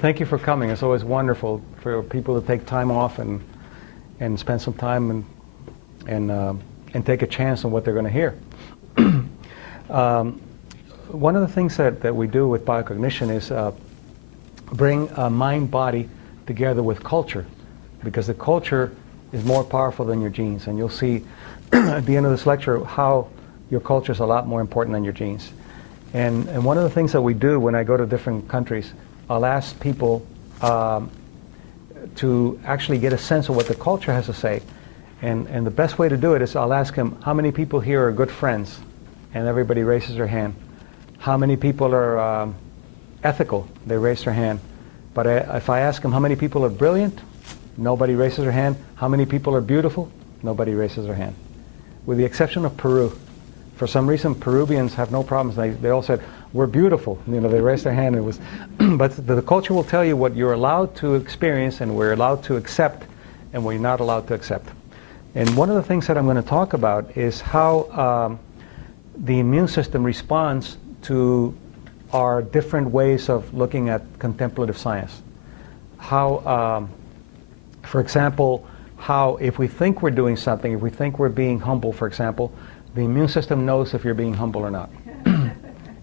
thank you for coming. It's always wonderful for people to take time off and spend some time and take a chance on what they're going to hear. One of the things that we do with Biocognition is bring mind-body together with culture, because the culture is more powerful than your genes. And you'll see at the end of this lecture how your culture is a lot more important than your genes. And one of the things that we do when I go to different countries, I'll ask people to actually get a sense of what the culture has to say. And the best way to do it is I'll ask them, how many people here are good friends? And everybody raises their hand. How many people are ethical? They raise their hand. But if I ask them how many people are brilliant, nobody raises their hand. How many people are beautiful? Nobody raises their hand. With the exception of Peru. For some reason, Peruvians have no problems. They all said, we're beautiful. You know, they raised their hand. It was, but the culture will tell you what you're allowed to experience and we're allowed to accept and what you're not allowed to accept. And one of the things that I'm going to talk about is how the immune system responds to our different ways of looking at contemplative science. How, for example, how if we think we're doing something, if we think we're being humble, for example, the immune system knows if you're being humble or not.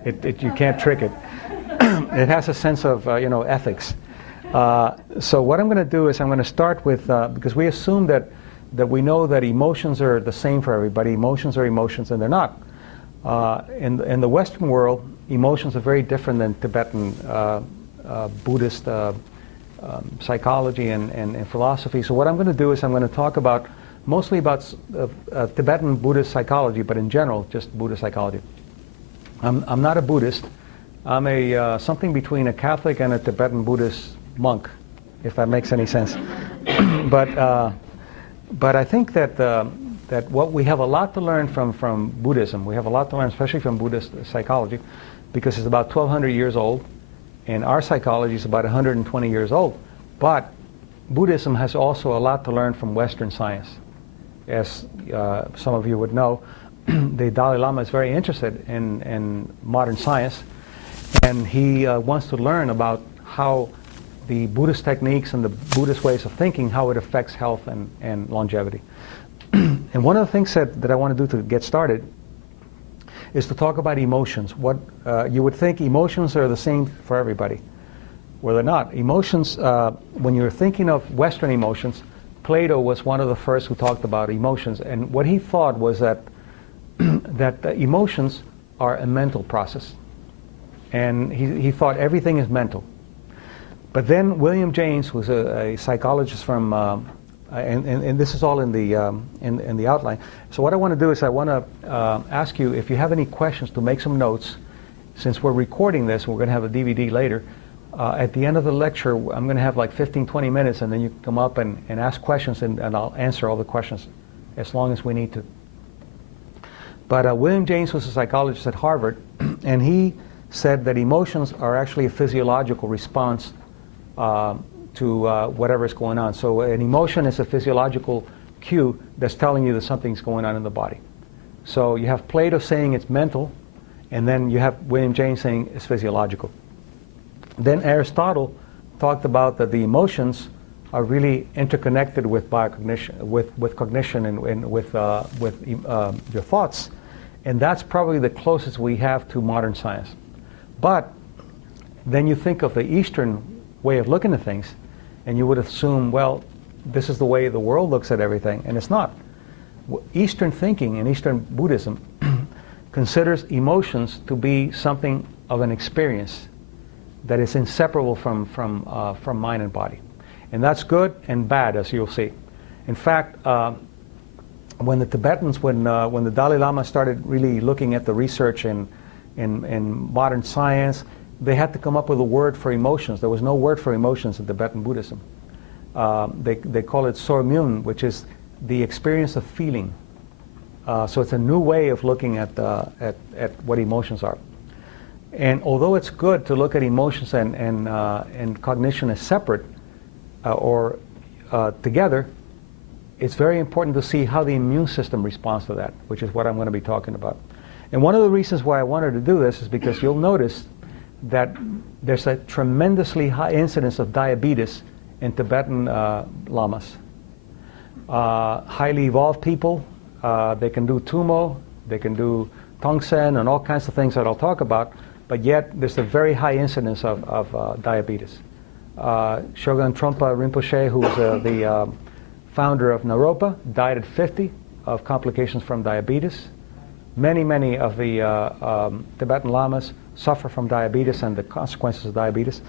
You can't trick it. It has a sense of ethics. So what I'm going to do is I'm going to start with, because we assume that we know that emotions are the same for everybody. Emotions are emotions, and they're not. In the Western world, emotions are very different than Tibetan Buddhist psychology and philosophy. So what I'm going to do is I'm going to talk about mostly about Tibetan Buddhist psychology, but in general, just Buddhist psychology. I'm not a Buddhist. I'm a something between a Catholic and a Tibetan Buddhist monk, if that makes any sense. But I think that what we have a lot to learn from Buddhism. We have a lot to learn, especially from Buddhist psychology, because it's about 1,200 years old, and our psychology is about 120 years old. But Buddhism has also a lot to learn from Western science. As some of you would know, the Dalai Lama is very interested in modern science, and he wants to learn about how the Buddhist techniques and the Buddhist ways of thinking, how it affects health and longevity. And one of the things that I want to do to get started is to talk about emotions. What you would think emotions are the same for everybody. Well, they're not. Emotions, when you're thinking of Western emotions, Plato was one of the first who talked about emotions. And what he thought was that emotions are a mental process. And he thought everything is mental. But then William James was a psychologist from, and this is all in the outline. So what I want to do is I want to ask you if you have any questions to make some notes. Since we're recording this, we're going to have a DVD later. At the end of the lecture, I'm going to have like 15-20 minutes, and then you can come up and ask questions, and I'll answer all the questions as long as we need to. But William James was a psychologist at Harvard, and he said that emotions are actually a physiological response to whatever is going on. So an emotion is a physiological cue that's telling you that something's going on in the body. So you have Plato saying it's mental, and then you have William James saying it's physiological. Then Aristotle talked about that the emotions are really interconnected with biocognition, with cognition and with your thoughts, and that's probably the closest we have to modern science. But then you think of the Eastern way of looking at things, and you would assume, well, this is the way the world looks at everything, and it's not. Eastern thinking and Eastern Buddhism considers emotions to be something of an experience that is inseparable from mind and body. And that's good and bad, as you'll see. In fact, when the Tibetans, when the Dalai Lama started really looking at the research in modern science, they had to come up with a word for emotions. There was no word for emotions in Tibetan Buddhism. They call it Autoimmune, which is the experience of feeling. So it's a new way of looking at what emotions are. And although it's good to look at emotions and cognition as separate or together, it's very important to see how the immune system responds to that, which is what I'm going to be talking about. And one of the reasons why I wanted to do this is because you'll notice that there's a tremendously high incidence of diabetes in Tibetan lamas. Highly evolved people, they can do tumo, they can do tongsen and all kinds of things that I'll talk about, but yet there's a very high incidence of diabetes. Shogun Trungpa Rinpoche, who was the founder of Naropa, died at 50 of complications from diabetes. Many of the Tibetan lamas suffer from diabetes and the consequences of diabetes.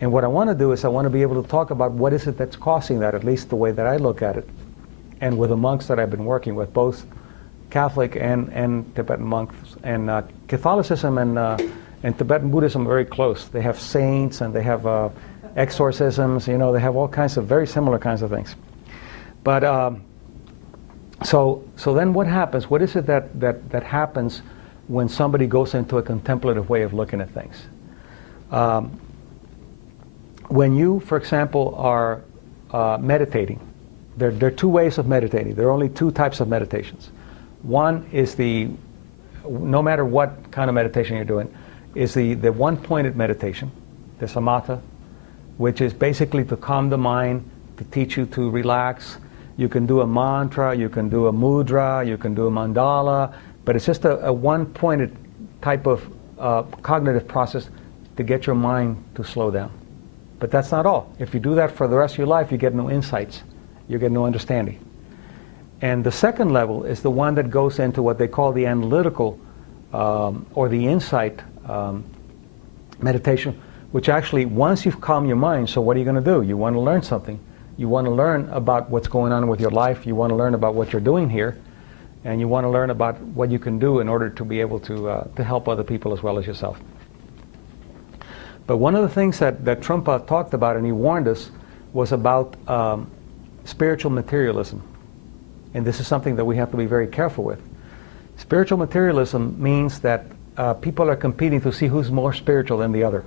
And what I want to do is I want to be able to talk about what is it that's causing that, at least the way that I look at it, and with the monks that I've been working with, both Catholic and Tibetan monks. And Catholicism and Tibetan Buddhism are very close. They have saints and they have exorcisms, you know, they have all kinds of very similar kinds of things. But so then what happens? What is it that happens when somebody goes into a contemplative way of looking at things? When you, for example, are meditating, there are two ways of meditating. There are only two types of meditations. One is no matter what kind of meditation you're doing, is the one-pointed meditation, the samatha, which is basically to calm the mind, to teach you to relax. You can do a mantra, you can do a mudra, you can do a mandala, but it's just a one-pointed type of cognitive process to get your mind to slow down. But that's not all. If you do that for the rest of your life, you get no insights. You get no understanding. And the second level is the one that goes into what they call the analytical or the insight meditation, which actually, once you've calmed your mind, so what are you going to do? You want to learn something. You want to learn about what's going on with your life. You want to learn about what you're doing here. And you want to learn about what you can do in order to be able to help other people as well as yourself. But one of the things that Trungpa talked about, and he warned us, was about spiritual materialism. And this is something that we have to be very careful with. Spiritual materialism means that people are competing to see who's more spiritual than the other.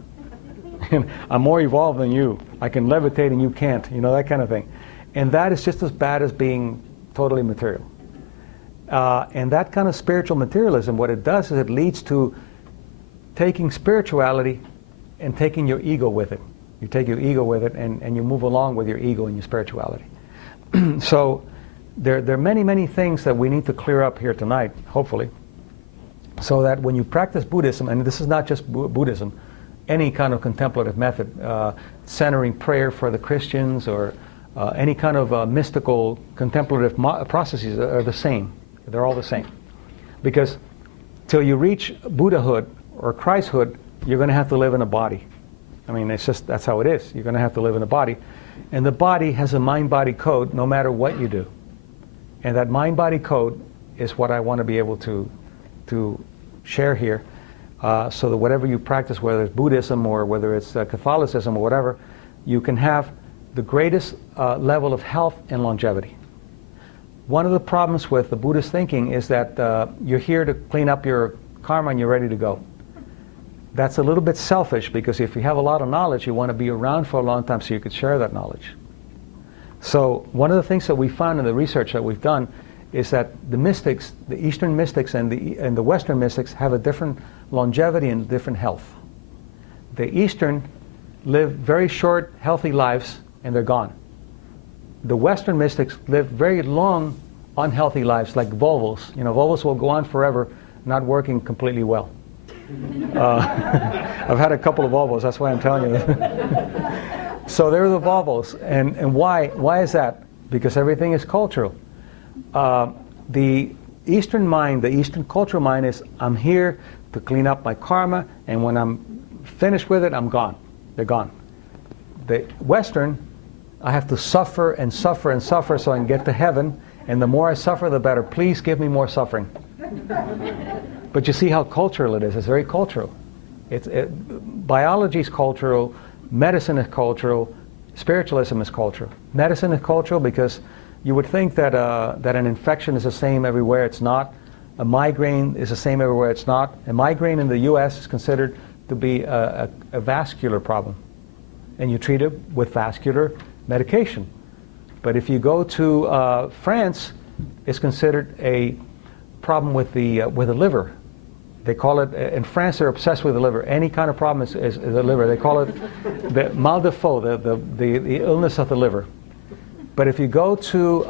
I'm more evolved than you. I can levitate and you can't. You know, that kind of thing. And that is just as bad as being totally material. And that kind of spiritual materialism, what it does is it leads to taking spirituality and taking your ego with it. You take your ego with it and you move along with your ego and your spirituality. So there are many things that we need to clear up here tonight, hopefully, so that when you practice Buddhism, and this is not just Buddhism, any kind of contemplative method, centering prayer for the Christians or any kind of mystical contemplative processes are the same. They're all the same. Because till you reach Buddhahood or Christhood, you're going to have to live in a body. I mean, it's just, that's how it is. You're going to have to live in a body. And the body has a mind-body code no matter what you do. And that mind-body code is what I want to be able to share here. So that whatever you practice, whether it's Buddhism or whether it's Catholicism or whatever, you can have the greatest level of health and longevity. One of the problems with the Buddhist thinking is that you're here to clean up your karma and you're ready to go. That's a little bit selfish, because if you have a lot of knowledge, you want to be around for a long time so you could share that knowledge. So one of the things that we found in the research that we've done is that the mystics, the Eastern mystics and the Western mystics, have a different longevity and different health. The Eastern live very short, healthy lives, and they're gone. The Western mystics live very long, unhealthy lives, like volvos. You know, volvos will go on forever, not working completely well. I've had a couple of volvos, that's why I'm telling you this. So they're the volvos. And why? Why is that? Because everything is cultural. The Eastern mind, the Eastern cultural mind is, I'm here to clean up my karma, and when I'm finished with it, I'm gone. They're gone. The Western, I have to suffer and suffer and suffer so I can get to heaven, and the more I suffer, the better. Please give me more suffering. But you see how cultural it is. It's very cultural. Biology is cultural, medicine is cultural, spiritualism is cultural. Medicine is cultural because you would think that an infection is the same everywhere. It's not. A migraine is the same everywhere. It's not. A migraine in the U.S. is considered to be a vascular problem, and you treat it with vascular medication. But if you go to France, it's considered a problem with the liver, They call it, in France they're obsessed with the liver. Any kind of problem is the liver. They call it the mal de faux, the illness of the liver. But if you go to,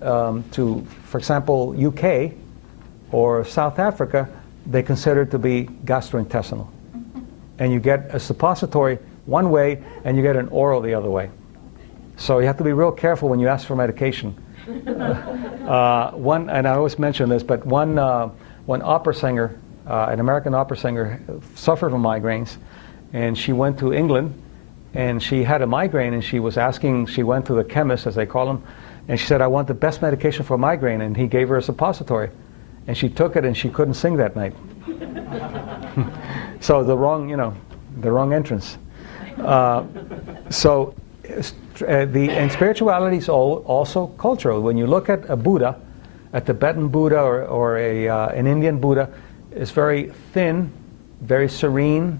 for example, UK or South Africa, they consider it to be gastrointestinal. And you get a suppository one way and you get an oral the other way. So you have to be real careful when you ask for medication. And I always mention this, but one opera singer, an American opera singer, suffered from migraines, and she went to England, and she had a migraine, and she went to the chemist, as they call them, and she said, I want the best medication for migraine, and he gave her a suppository, and she took it, and she couldn't sing that night. So the wrong entrance. And spirituality is also cultural. When you look at a Buddha, a Tibetan Buddha or an Indian Buddha, is very thin, very serene,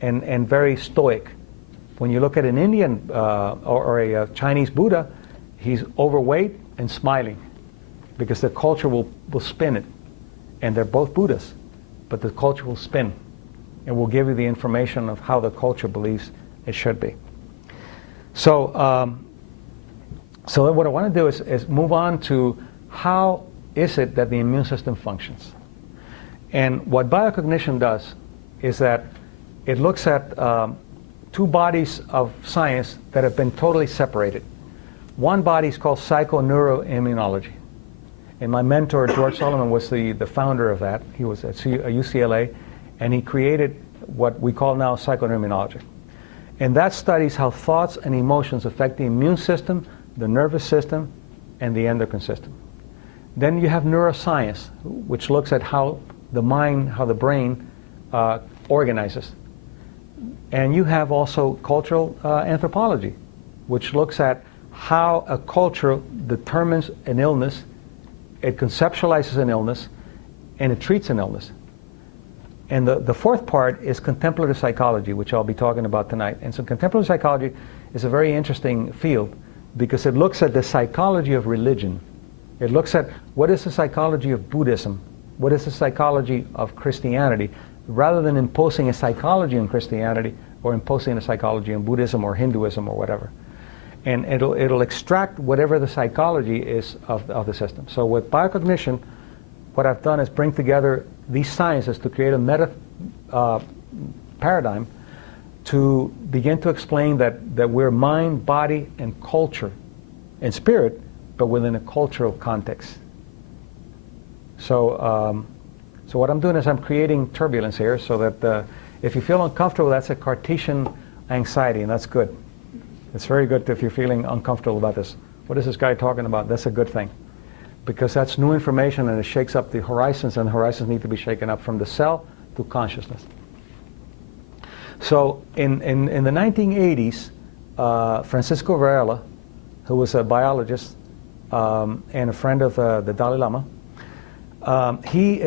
and very stoic. When you look at an Indian or a Chinese Buddha, he's overweight and smiling, because the culture will spin it. And they're both Buddhas, but the culture will spin and will give you the information of how the culture believes it should be. So what I want to do is move on to how is it that the immune system functions. And what biocognition does is that it looks at two bodies of science that have been totally separated. One body is called psychoneuroimmunology. And my mentor, George Solomon, was the founder of that. He was at UCLA, and he created what we call now psychoneuroimmunology. And that studies how thoughts and emotions affect the immune system, the nervous system, and the endocrine system. Then you have neuroscience, which looks at how the mind, how the brain organizes. And you have also cultural anthropology, which looks at how a culture determines an illness, it conceptualizes an illness, and it treats an illness. And the fourth part is contemplative psychology, which I'll be talking about tonight. And so contemplative psychology is a very interesting field because it looks at the psychology of religion. It looks at what is the psychology of Buddhism, what is the psychology of Christianity, rather than imposing a psychology on Christianity or imposing a psychology on Buddhism or Hinduism or whatever. And it'll extract whatever the psychology is of the system. So with biocognition, what I've done is bring together these sciences to create a meta paradigm to begin to explain that we're mind, body, and culture and spirit, but within a cultural context. So what I'm doing is I'm creating turbulence here so that if you feel uncomfortable, that's a Cartesian anxiety, and that's good. It's very good if you're feeling uncomfortable about this. What is this guy talking about? That's a good thing, because that's new information and it shakes up the horizons, and the horizons need to be shaken up from the cell to consciousness. So in the 1980s, Francisco Varela, who was a biologist and a friend of the Dalai Lama, he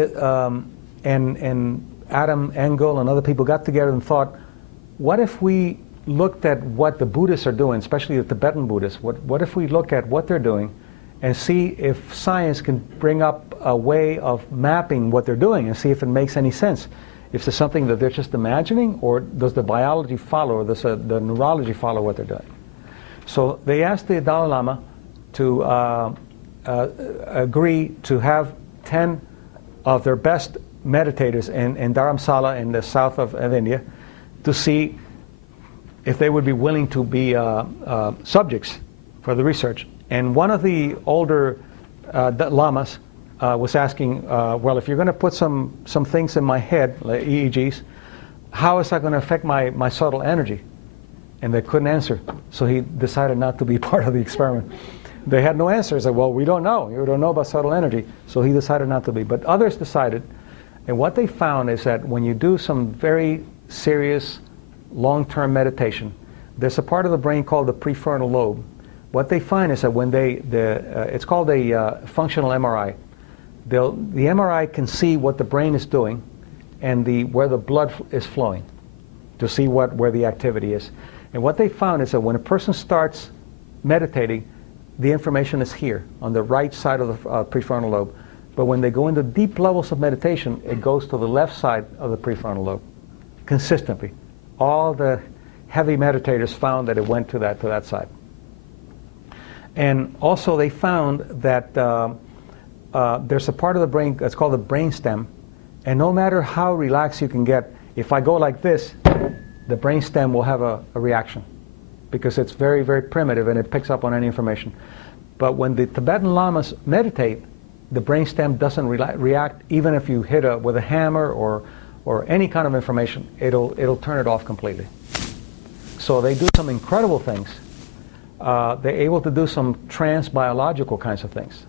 and Adam Engel and other people got together and thought, what if we looked at what the Buddhists are doing, especially the Tibetan Buddhists, what if we look at what they're doing and see if science can bring up a way of mapping what they're doing and see if it makes any sense. If there's something that they're just imagining, or does the biology follow, or does the neurology follow what they're doing? So they asked the Dalai Lama to agree to have 10 of their best meditators in Dharamsala in the south of India to see if they would be willing to be subjects for the research. And one of the older lamas was asking, well, if you're going to put some things in my head, like EEGs, how is that going to affect my subtle energy? And they couldn't answer. So he decided not to be part of the experiment. They had no answer. He said, well, we don't know. You don't know about subtle energy. So he decided not to be. But others decided. And what they found is that when you do some very serious long-term meditation, there's a part of the brain called the prefrontal lobe. What they find is that when it's called a functional MRI. The MRI can see what the brain is doing and where the blood is flowing to see where the activity is. And what they found is that when a person starts meditating, the information is here on the right side of the prefrontal lobe. But when they go into deep levels of meditation, it goes to the left side of the prefrontal lobe, consistently. All the heavy meditators found that it went to that side. And also they found that there's a part of the brain that's called the brainstem, and no matter how relaxed you can get, if I go like this, the brainstem will have a reaction, because it's very, very primitive and it picks up on any information. But when the Tibetan lamas meditate, the brainstem doesn't react, even if you hit with a hammer or any kind of information, it'll turn it off completely. So they do some incredible things. They're able to do some trans-biological kinds of things.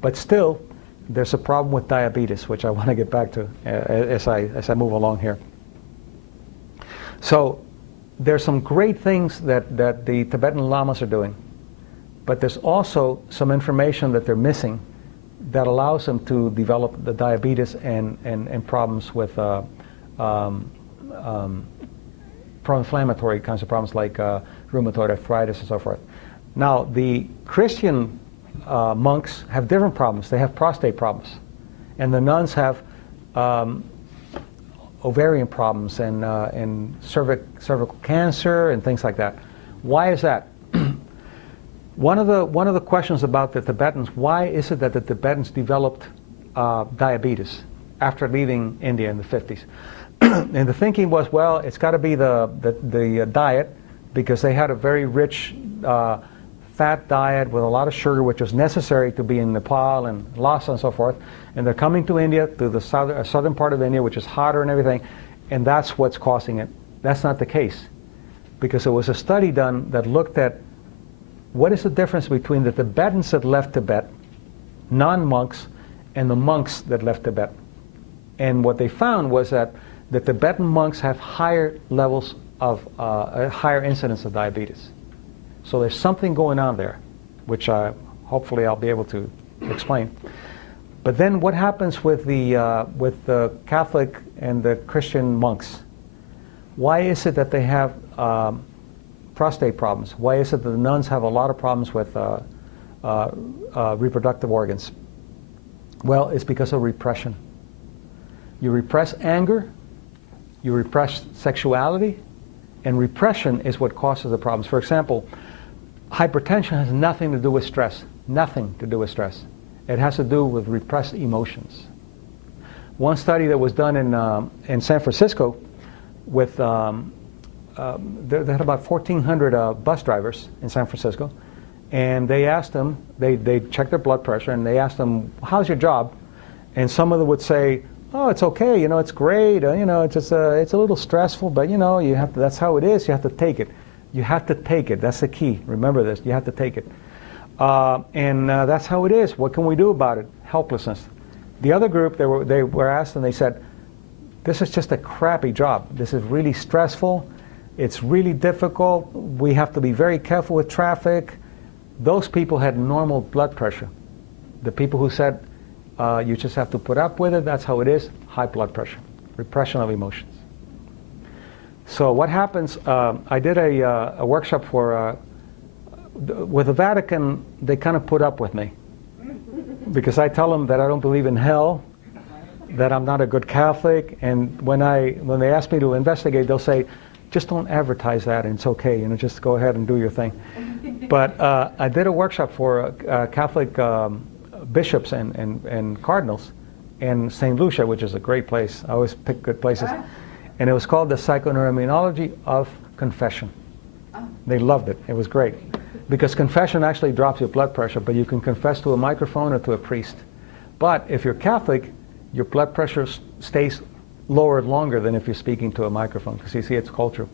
But still, there's a problem with diabetes, which I want to get back to as I move along here. So there's some great things that the Tibetan lamas are doing, but there's also some information that they're missing that allows them to develop the diabetes and problems with pro-inflammatory kinds of problems like rheumatoid arthritis and so forth. Now, the Christian monks have different problems. They have prostate problems, and the nuns have ovarian problems and cervical cancer and things like that. Why is that? One of the questions about the Tibetans, why is it that the Tibetans developed diabetes after leaving India in the 50s? And the thinking was, well, it's got to be the diet, because they had a very rich fat diet with a lot of sugar, which was necessary to be in Nepal and Lhasa and so forth. And they're coming to India, to the southern part of India, which is hotter and everything, and that's what's causing it. That's not the case, because there was a study done that looked at what is the difference between the Tibetans that left Tibet, non-monks, and the monks that left Tibet. And what they found was that the Tibetan monks have higher levels of a higher incidence of diabetes. So there's something going on there, which hopefully I'll be able to explain. But then what happens with the Catholic and the Christian monks? Why is it that they have prostate problems? Why is it that the nuns have a lot of problems with reproductive organs? Well, it's because of repression. You repress anger, you repress sexuality, and repression is what causes the problems. For example, hypertension has nothing to do with stress. Nothing to do with stress. It has to do with repressed emotions. One study that was done in San Francisco with they had about 1,400 bus drivers in San Francisco, and they asked them, they checked their blood pressure, and they asked them, how's your job? And some of them would say, oh, it's okay, it's great, it's just it's a little stressful, but you have to, that's how it is, you have to take it. You have to take it, that's the key. Remember this, you have to take it. That's how it is. What can we do about it? Helplessness. The other group, they were asked, and they said, this is just a crappy job. This is really stressful. It's really difficult. We have to be very careful with traffic. Those people had normal blood pressure. The people who said, you just have to put up with it, that's how it is, high blood pressure, repression of emotions. So what happens, I did a workshop with the Vatican. They kind of put up with me, because I tell them that I don't believe in hell, that I'm not a good Catholic, and when they ask me to investigate, they'll say, just don't advertise that, and it's okay, just go ahead and do your thing. But I did a workshop for Catholic bishops and cardinals in St. Lucia, which is a great place. I always pick good places. And it was called the Psychoneuroimmunology of Confession. They loved it. It was great. Because confession actually drops your blood pressure, but you can confess to a microphone or to a priest. But if you're Catholic, your blood pressure stays lowered longer than if you're speaking to a microphone, because you see it's cultural.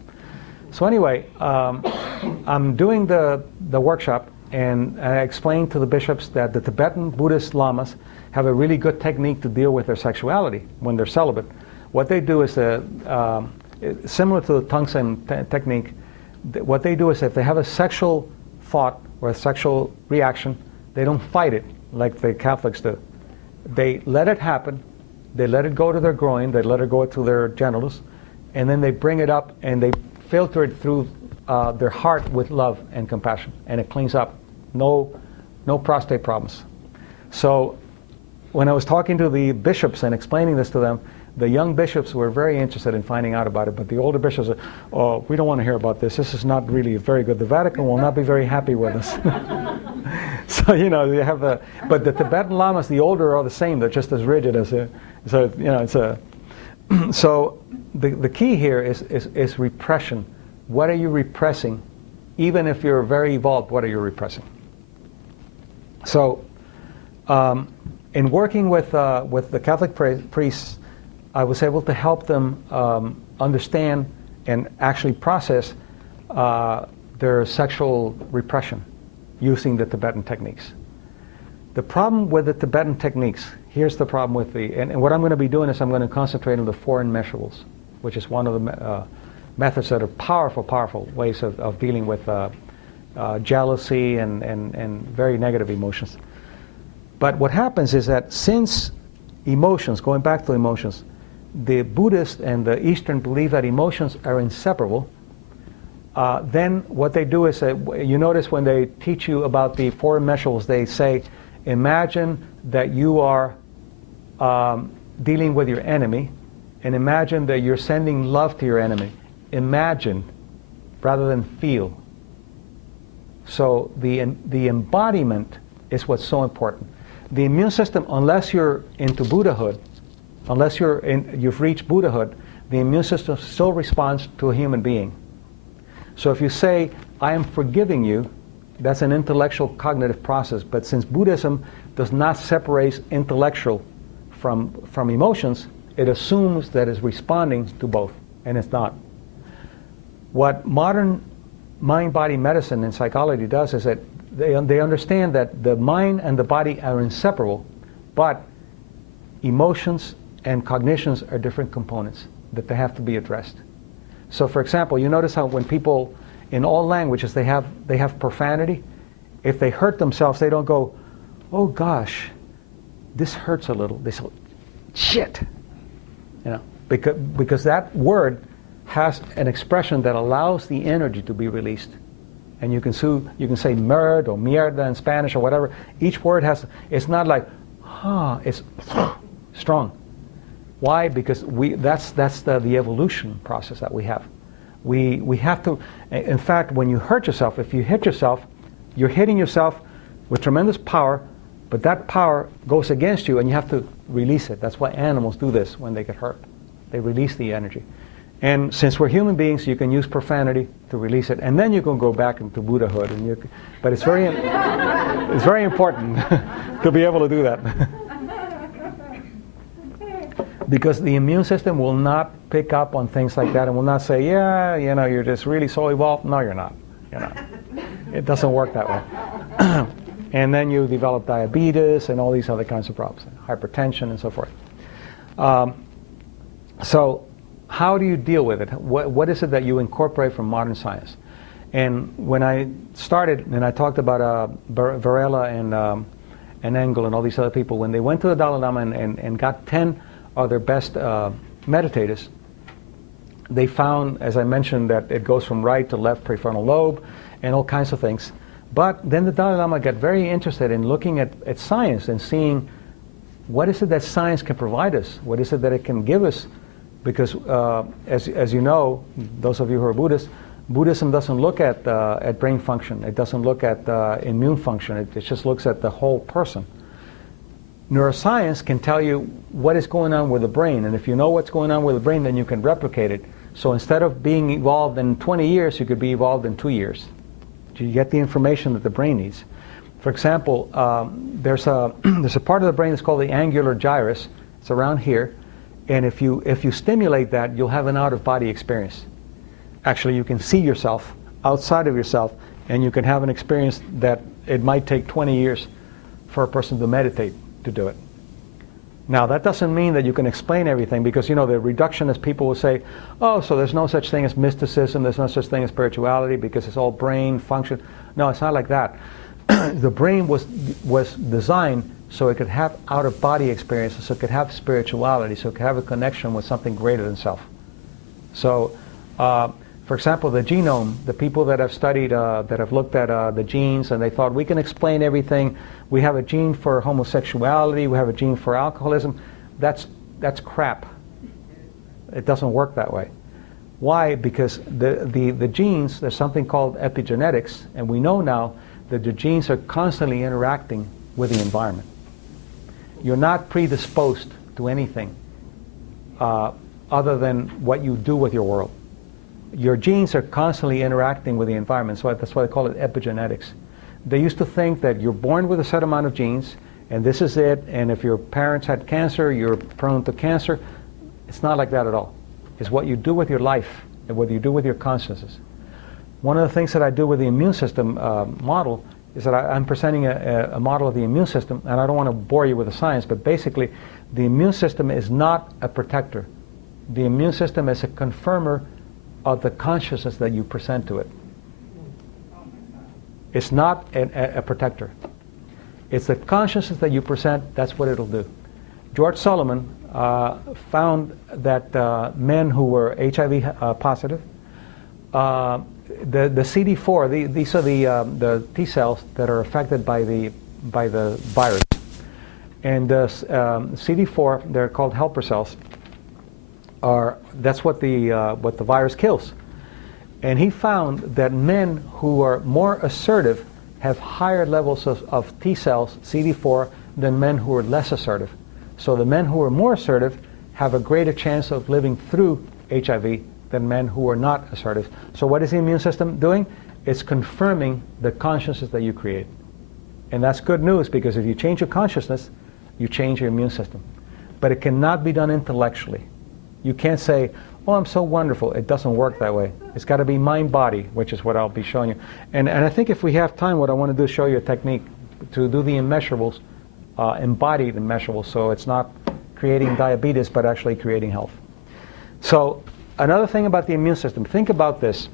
So anyway, I'm doing the workshop, and I explained to the bishops that the Tibetan Buddhist lamas have a really good technique to deal with their sexuality when they're celibate. What they do is, similar to the Tongsen technique, what they do is if they have a sexual thought or a sexual reaction, they don't fight it like the Catholics do. They let it happen, they let it go to their groin, they let it go to their genitals, and then they bring it up and they filter it through their heart with love and compassion, and it cleans up. No prostate problems. So when I was talking to the bishops and explaining this to them, the young bishops were very interested in finding out about it, but the older bishops said, oh, we don't want to hear about this. This is not really very good. The Vatican will not be very happy with us. So, you know, you have the, but the Tibetan lamas, the older are the same. They're just as rigid as a, so, you know, it's a, so the key here is repression. What are you repressing? Even if you're very evolved, what are you repressing? So, in working with the Catholic priests, I was able to help them understand and actually process their sexual repression using the Tibetan techniques. The problem with the Tibetan techniques, here's the problem with and what I'm going to be doing is I'm going to concentrate on the 4 Immeasurables, which is one of the methods that are powerful ways of dealing with jealousy and very negative emotions. But what happens is that since emotions, going back to emotions, the Buddhists and the Eastern believe that emotions are inseparable, then what they do is, you notice when they teach you about the 4 Immeasurables, they say, imagine that you are dealing with your enemy, and imagine that you're sending love to your enemy. Imagine rather than feel. So the embodiment is what's so important. The immune system, unless you're into Buddhahood, unless you've reached Buddhahood, the immune system still responds to a human being. So if you say, I am forgiving you, that's an intellectual cognitive process. But since Buddhism does not separate intellectual from emotions, it assumes that it's responding to both, and it's not. What modern mind-body medicine and psychology does is that they understand that the mind and the body are inseparable, but emotions and cognitions are different components that they have to be addressed. So for example, you notice how when people in all languages they have profanity. If they hurt themselves, they don't go, oh gosh, this hurts a little. They say, shit, you know, because that word has an expression that allows the energy to be released. And you can say merd or mierda in Spanish or whatever. Each word it's not like, it's strong. Why? Because that's the evolution process that we have. We have to, in fact, when you hurt yourself, if you hit yourself, you're hitting yourself with tremendous power, but that power goes against you and you have to release it. That's why animals do this when they get hurt. They release the energy. And since we're human beings, you can use profanity to release it, and then you can go back into Buddhahood. But it's very important to be able to do that. Because the immune system will not pick up on things like that and will not say, yeah, you know, you're just really so evolved. No, you're not. You're not. It doesn't work that way. And then you develop diabetes and all these other kinds of problems, hypertension and so forth. So how do you deal with it? What is it that you incorporate from modern science? And when I started, and I talked about Varela and Engel and all these other people, when they went to the Dalai Lama and got 10 of their best meditators, they found, as I mentioned, that it goes from right to left prefrontal lobe and all kinds of things. But then the Dalai Lama got very interested in looking at science and seeing what is it that science can provide us? What is it that it can give us? Because as you know, those of you who are Buddhists, Buddhism doesn't look at brain function. It doesn't look at immune function. It just looks at the whole person. Neuroscience can tell you what is going on with the brain, and if you know what's going on with the brain, then you can replicate it. So instead of being evolved in 20 years, you could be evolved in 2 years. You get the information that the brain needs. For example, there's a part of the brain that's called the angular gyrus. It's around here, and if you stimulate that, you'll have an out-of-body experience. Actually, you can see yourself outside of yourself, and you can have an experience that it might take 20 years for a person to meditate to do it. Now, that doesn't mean that you can explain everything, because, you know, the reductionist people will say, oh, so there's no such thing as mysticism, there's no such thing as spirituality because it's all brain function. No, it's not like that. The brain was designed so it could have out-of-body experiences, so it could have spirituality, so it could have a connection with something greater than self. So For example, the genome, the people that have studied, that have looked at the genes, and they thought we can explain everything. We have a gene for homosexuality, we have a gene for alcoholism. That's crap. It doesn't work that way. Why? Because the genes, there's something called epigenetics, and we know now that the genes are constantly interacting with the environment. You're not predisposed to anything other than what you do with your world. Your genes are constantly interacting with the environment, so that's why they call it epigenetics. They used to think that you're born with a set amount of genes, and this is it, and if your parents had cancer, you're prone to cancer. It's not like that at all. It's what you do with your life and what you do with your consciousness. One of the things that I do with the immune system model is that I'm presenting a model of the immune system, and I don't want to bore you with the science, but basically the immune system is not a protector. The immune system is a confirmer of the consciousness that you present to it. It's not a protector. It's the consciousness that you present, that's what it'll do. George Solomon found that men who were HIV positive, the CD4, these are the T cells that are affected by the virus. And CD4, they're called helper cells, that's what the virus kills. And he found that men who are more assertive have higher levels of T cells, CD4, than men who are less assertive. So the men who are more assertive have a greater chance of living through HIV than men who are not assertive. So what is the immune system doing? It's confirming the consciousness that you create. And that's good news, because if you change your consciousness, you change your immune system. But it cannot be done intellectually. You can't say, oh, I'm so wonderful. It doesn't work that way. It's got to be mind-body, which is what I'll be showing you. And I think if we have time, what I want to do is show you a technique to do the immeasurables, embodied immeasurables, so it's not creating diabetes, but actually creating health. So another thing about the immune system, think about this.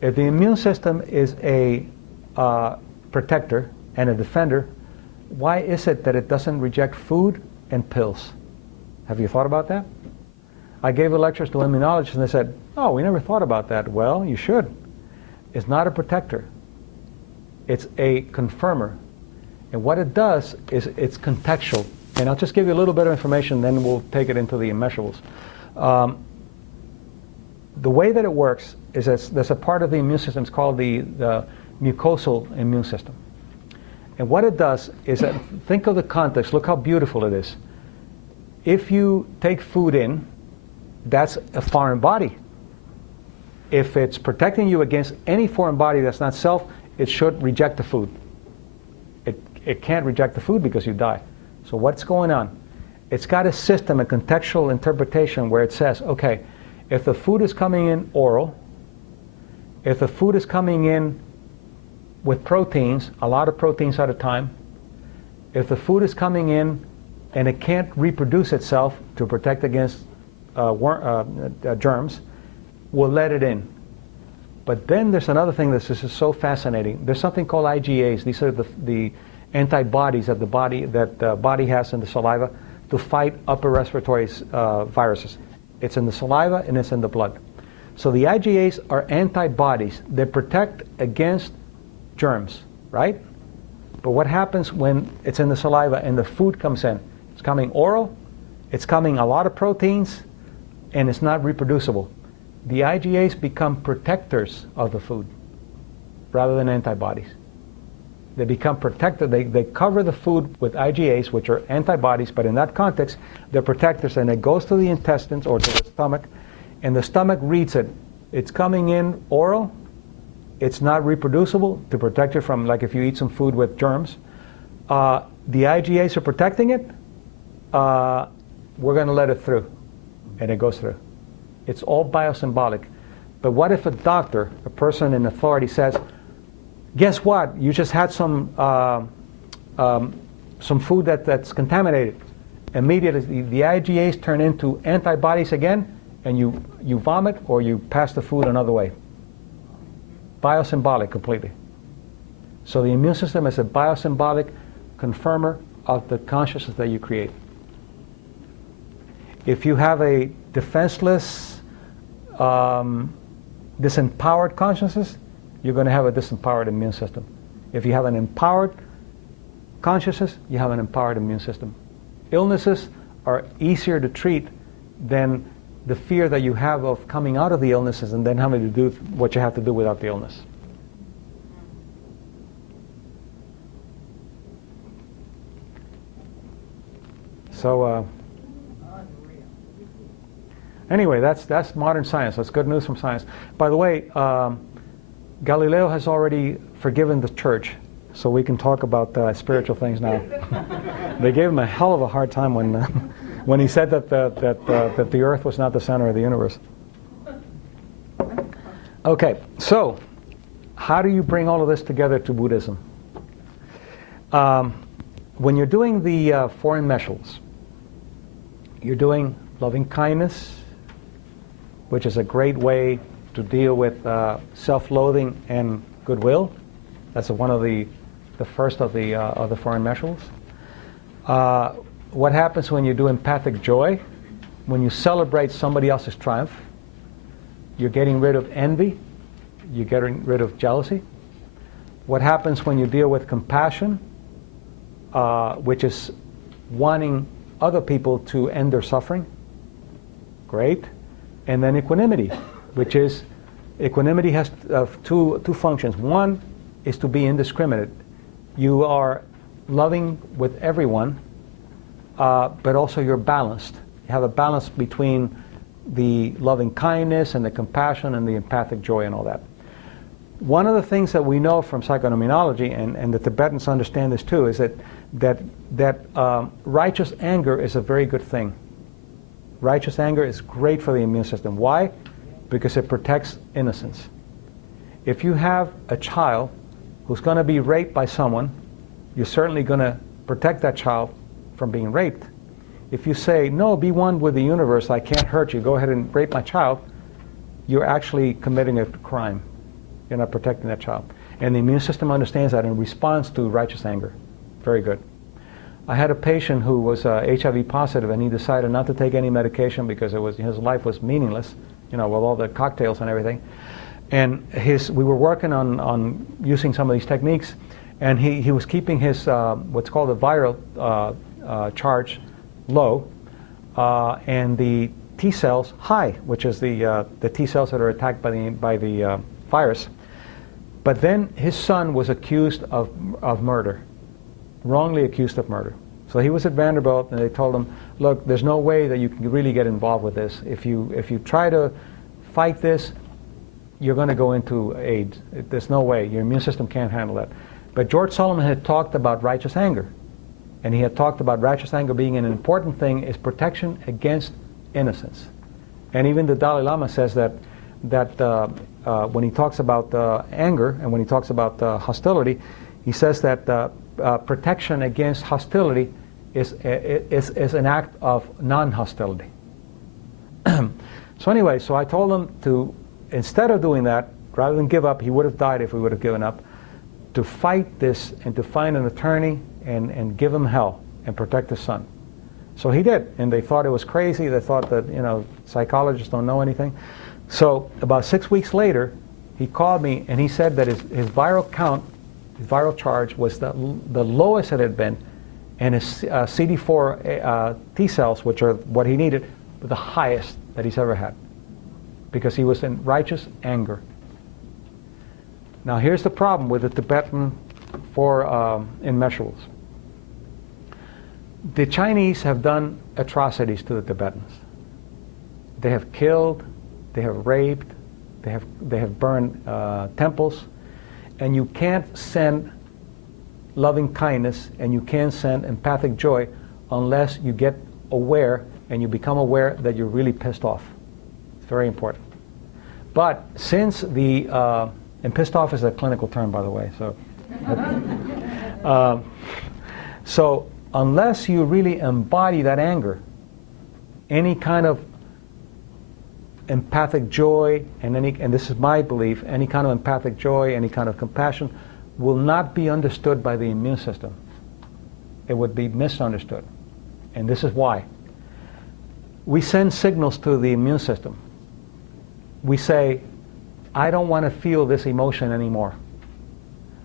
If the immune system is a protector and a defender, why is it that it doesn't reject food and pills? Have you thought about that? I gave lectures to immunologists and they said, oh, we never thought about that. Well, you should. It's not a protector. It's a confirmer. And what it does is it's contextual. And I'll just give you a little bit of information, then we'll take it into the immeasurables. The way that it works is that there's a part of the immune system, it's called the mucosal immune system. And what it does is that, think of the context, look how beautiful it is. If you take food in, that's a foreign body. If it's protecting you against any foreign body that's not self, it should reject the food. It can't reject the food because you die. So what's going on? It's got a system, a contextual interpretation where it says, okay, if the food is coming in oral, if the food is coming in with proteins, a lot of proteins at a time, if the food is coming in and it can't reproduce itself to protect against germs, we'll let it in. But then there's another thing that's just so fascinating. There's something called IgAs. These are the antibodies that the body has in the saliva to fight upper respiratory viruses. It's in the saliva and it's in the blood. So the IgAs are antibodies. They protect against germs, right? But what happens when it's in the saliva and the food comes in? It's coming oral, it's coming a lot of proteins, and it's not reproducible. The IgAs become protectors of the food rather than antibodies. They become protectors. They cover the food with IgAs, which are antibodies, but in that context, they're protectors, and it goes to the intestines or to the stomach, and the stomach reads it. It's coming in oral. It's not reproducible to protect you from, like if you eat some food with germs. The IgAs are protecting it. We're going to let it through, and it goes through. It's all biosymbolic. But what if a doctor, a person in authority, says, guess what? You just had some food that's contaminated. Immediately, the IgAs turn into antibodies again, and you vomit or you pass the food another way. Biosymbolic completely. So the immune system is a biosymbolic confirmer of the consciousness that you create. If you have a defenseless, disempowered consciousness, you're going to have a disempowered immune system. If you have an empowered consciousness, you have an empowered immune system. Illnesses are easier to treat than the fear that you have of coming out of the illnesses and then having to do what you have to do without the illness. So anyway, that's modern science. That's good news from science. By the way, Galileo has already forgiven the church, so we can talk about spiritual things now. They gave him a hell of a hard time when he said that the Earth was not the center of the universe. Okay, so how do you bring all of this together to Buddhism? When you're doing the four enmeasurables, you're doing loving kindness, which is a great way to deal with self-loathing and goodwill. That's one of the first of the four enmeasurables. What happens when you do empathic joy? When you celebrate somebody else's triumph, you're getting rid of envy, you're getting rid of jealousy. What happens when you deal with compassion, which is wanting other people to end their suffering? Great. And then equanimity, which is, equanimity has two functions. One is to be indiscriminate. You are loving with everyone, but also you're balanced. You have a balance between the loving kindness and the compassion and the empathic joy and all that. One of the things that we know from psychoneuroimmunology, and the Tibetans understand this too, is that righteous anger is a very good thing. Righteous anger is great for the immune system. Why? Because it protects innocence. If you have a child who's going to be raped by someone, you're certainly going to protect that child from being raped. If you say, no, be one with the universe, I can't hurt you, go ahead and rape my child, you're actually committing a crime. You're not protecting that child. And the immune system understands that and responds to righteous anger. Very good. I had a patient who was HIV positive, and he decided not to take any medication because his life was meaningless, with all the cocktails and everything. And we were working on using some of these techniques, and he was keeping his what's called the viral charge low, and the T cells high, which is the T cells that are attacked by the virus. But then his son was accused of murder. Wrongly accused of murder. So he was at Vanderbilt, and they told him, look, there's no way that you can really get involved with this. If you try to fight this, you're going to go into AIDS. There's no way. Your immune system can't handle that. But George Solomon had talked about righteous anger. And he had talked about righteous anger being an important thing is protection against innocence. And even the Dalai Lama says that when he talks about anger and when he talks about hostility, he says that protection against hostility is an act of non-hostility. So anyway, so I told him to, instead of doing that, rather than give up, he would have died if we would have given up, to fight this and to find an attorney and give him hell and protect his son. So he did, and they thought it was crazy. They thought that, psychologists don't know anything. So about 6 weeks later, he called me and he said that his viral count, his viral charge was the lowest it had been, and his CD4 T cells, which are what he needed, were the highest that he's ever had, because he was in righteous anger. Now here's the problem with the Tibetan four immeasurables. The Chinese have done atrocities to the Tibetans. They have killed, they have raped, they have burned temples, and you can't send loving kindness and you can't send empathic joy unless you get aware and you become aware that you're really pissed off. It's very important. But since and pissed off is a clinical term, by the way, so unless you really embody that anger, any kind of empathic joy, and this is my belief, any kind of empathic joy, any kind of compassion will not be understood by the immune system. It would be misunderstood. And this is why. We send signals to the immune system. We say, I don't want to feel this emotion anymore.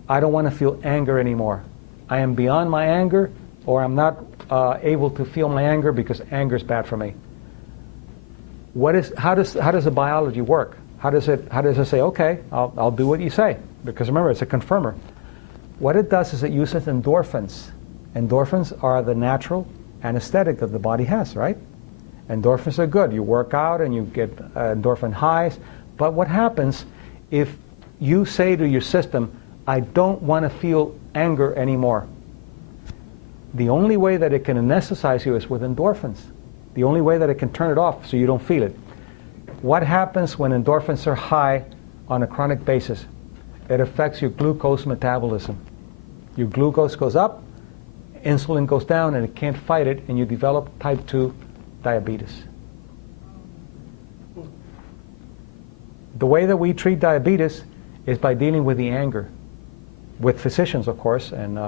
I don't want to feel anger anymore. I am beyond my anger, or I'm not able to feel my anger because anger is bad for me. How does the biology work? How does it say, okay, I'll do what you say? Because remember, it's a confirmer. What it does is it uses endorphins. Endorphins are the natural anesthetic that the body has, right? Endorphins are good. You work out and you get endorphin highs. But what happens if you say to your system, I don't want to feel anger anymore? The only way that it can anesthetize you is with endorphins. The only way that it can turn it off so you don't feel it. What happens when endorphins are high on a chronic basis? It affects your glucose metabolism. Your glucose goes up, insulin goes down, and it can't fight it, and you develop type 2 diabetes. The way that we treat diabetes is by dealing with the anger. With physicians, of course, and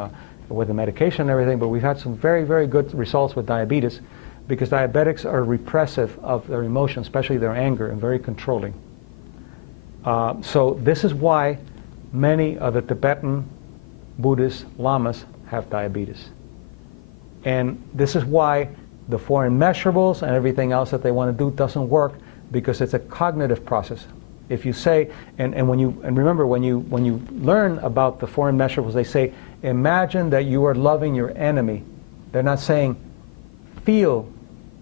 with the medication and everything, but we've had some very, very good results with diabetes because diabetics are repressive of their emotions, especially their anger, and very controlling. So this is why many of the Tibetan Buddhist lamas have diabetes. And this is why the 4 Immeasurables and everything else that they want to do doesn't work, because it's a cognitive process. If you say, and remember, when you learn about the 4 Immeasurables, they say, imagine that you are loving your enemy. They're not saying, feel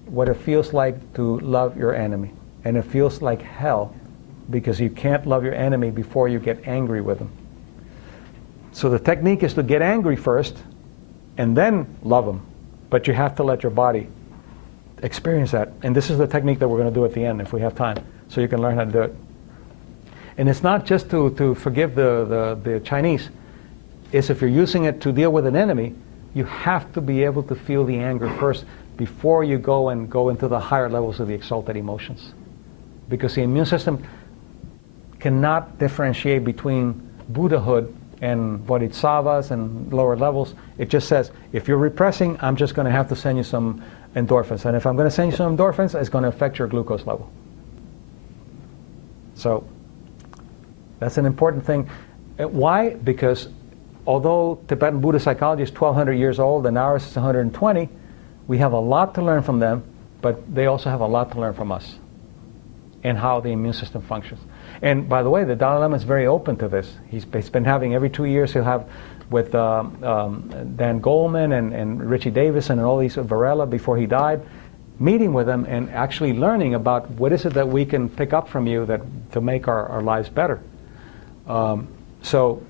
what it feels like to love your enemy. And it feels like hell, because you can't love your enemy before you get angry with them. So the technique is to get angry first, and then love them. But you have to let your body experience that. And this is the technique that we're going to do at the end, if we have time, so you can learn how to do it. And it's not just to forgive the Chinese. It's if you're using it to deal with an enemy, you have to be able to feel the anger first before you go into the higher levels of the exalted emotions. Because the immune system cannot differentiate between Buddhahood and bodhisattvas and lower levels. It just says, if you're repressing, I'm just going to have to send you some endorphins. And if I'm going to send you some endorphins, it's going to affect your glucose level. So that's an important thing. Why? Because although Tibetan Buddhist psychology is 1,200 years old and ours is 120, we have a lot to learn from them, but they also have a lot to learn from us and how the immune system functions. And by the way, the Dalai Lama is very open to this. He's been having every 2 years, he'll have with Dan Goleman and Richie Davison and all these, Varela before he died, meeting with them and actually learning about what is it that we can pick up from you to make our lives better. So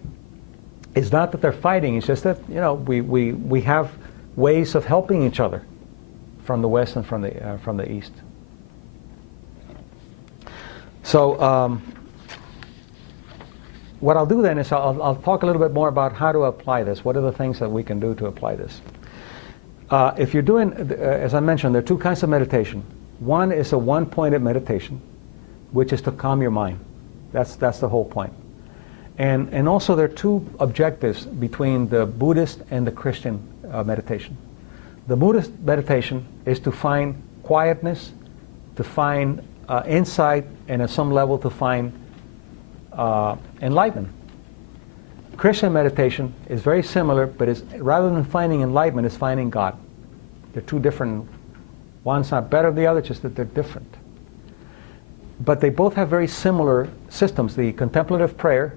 it's not that they're fighting, it's just that, you know, we have ways of helping each other from the West and from the East. So what I'll do then is I'll talk a little bit more about how to apply this. What are the things that we can do to apply this? If you're doing, as I mentioned, there are 2 kinds of meditation. One is a one-pointed meditation, which is to calm your mind. That's the whole point. And also there are 2 objectives between the Buddhist and the Christian meditation. The Buddhist meditation is to find quietness, to find insight, and at some level to find enlightenment. Christian meditation is very similar, but rather than finding enlightenment, it's finding God. They're 2 different. One's not better than the other, just that they're different. But they both have very similar systems. The contemplative prayer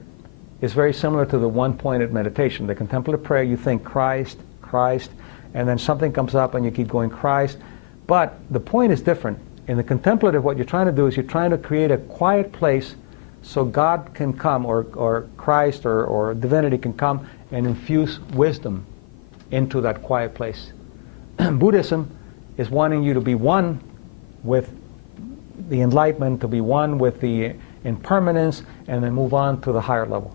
is very similar to the one-pointed meditation. The contemplative prayer, you think Christ, Christ, and then something comes up and you keep going Christ. But the point is different. In the contemplative, what you're trying to do is you're trying to create a quiet place so God can come, or Christ or divinity can come and infuse wisdom into that quiet place. Buddhism is wanting you to be one with the enlightenment, to be one with the impermanence, and then move on to the higher level.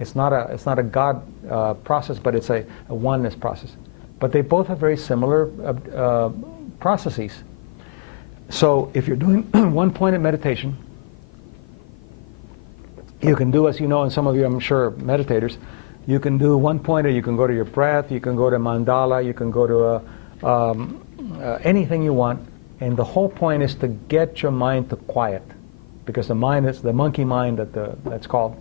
It's not a God process, but it's a oneness process. But they both have very similar processes. So if you're doing one-pointed meditation, you can do, as you know, and some of you I'm sure meditators, you can do one-pointer, you can go to your breath, you can go to mandala, you can go to anything you want, and the whole point is to get your mind to quiet. because the mind is the monkey mind that's called.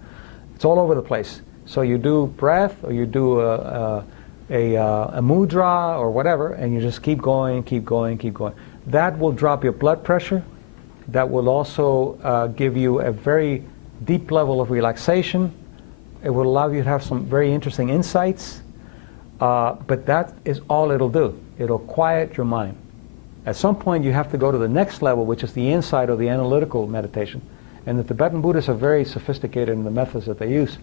It's all over the place. So you do breath, or you do a mudra or whatever, and you just keep going, keep going, keep going. That will drop your blood pressure. That will also give you a very deep level of relaxation. It will allow you to have some very interesting insights. But that is all it'll do. It'll quiet your mind. At some point, you have to go to the next level, which is the insight or the analytical meditation. And the Tibetan Buddhists are very sophisticated in the methods that they use.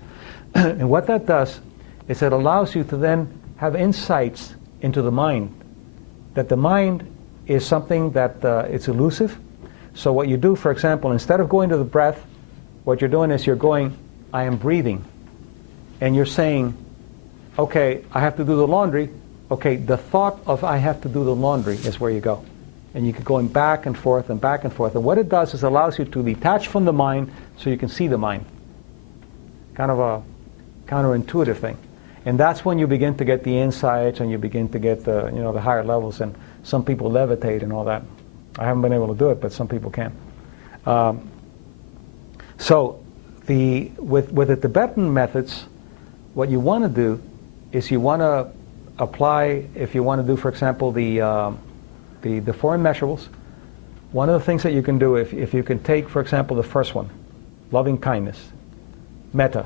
And what that does is it allows you to then have insights into the mind. That the mind is something that it's elusive. So what you do, for example, instead of going to the breath, what you're doing is you're going, I am breathing. And you're saying, okay, I have to do the laundry. Okay, the thought of I have to do the laundry is where you go. And you keep going back and forth and back and forth. And what it does is allows you to detach from the mind so you can see the mind. Kind of a counterintuitive thing. And that's when you begin to get the insights and you begin to get the, the higher levels. And some people levitate and all that. I haven't been able to do it, but some people can. So with the Tibetan methods, what you want to do is you want to apply, if you want to do, for example, the four immeasurables. One of the things that you can do, if you can take, for example, the first one, loving kindness, metta.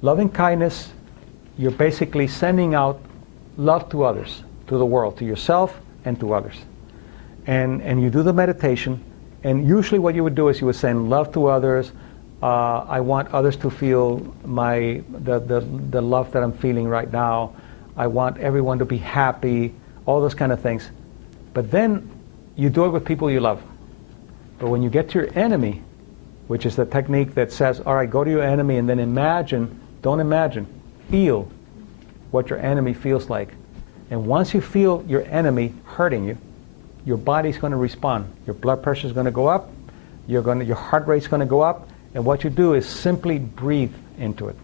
Loving kindness, you're basically sending out love to others, to the world, to yourself and to others. And you do the meditation, and usually what you would do is you would send love to others. I want others to feel the love that I'm feeling right now. I want everyone to be happy, all those kind of things. But then you do it with people you love. But when you get to your enemy, which is the technique that says, all right, go to your enemy and then imagine, don't imagine, feel what your enemy feels like. And once you feel your enemy hurting you, your body's going to respond. Your blood pressure is going to go up. Your heart rate's going to go up. And what you do is simply breathe into it.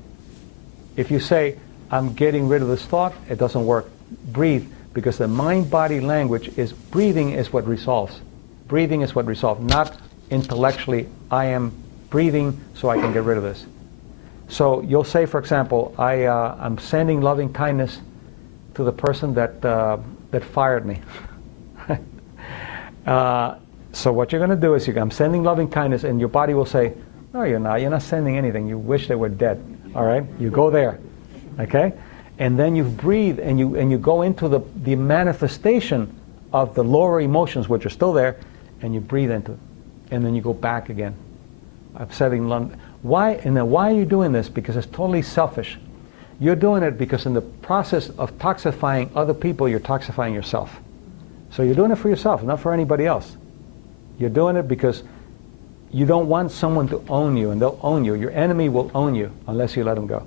If you say, I'm getting rid of this thought, it doesn't work. Breathe, because the mind-body language is breathing is what resolves. Breathing is what resolves, not intellectually, I am breathing so I can get rid of this. So you'll say, for example, I'm sending loving kindness to the person that fired me. So what you're going to do is I'm sending loving kindness, and your body will say, no, you're not. You're not sending anything. You wish they were dead. All right? You go there. Okay? And then you breathe, and you go into the manifestation of the lower emotions, which are still there, and you breathe into it. And then you go back again. Upsetting lung. Why? And then why are you doing this? Because it's totally selfish. You're doing it because in the process of toxifying other people, you're toxifying yourself. So you're doing it for yourself, not for anybody else. You're doing it because you don't want someone to own you, and they'll own you. Your enemy will own you unless you let them go.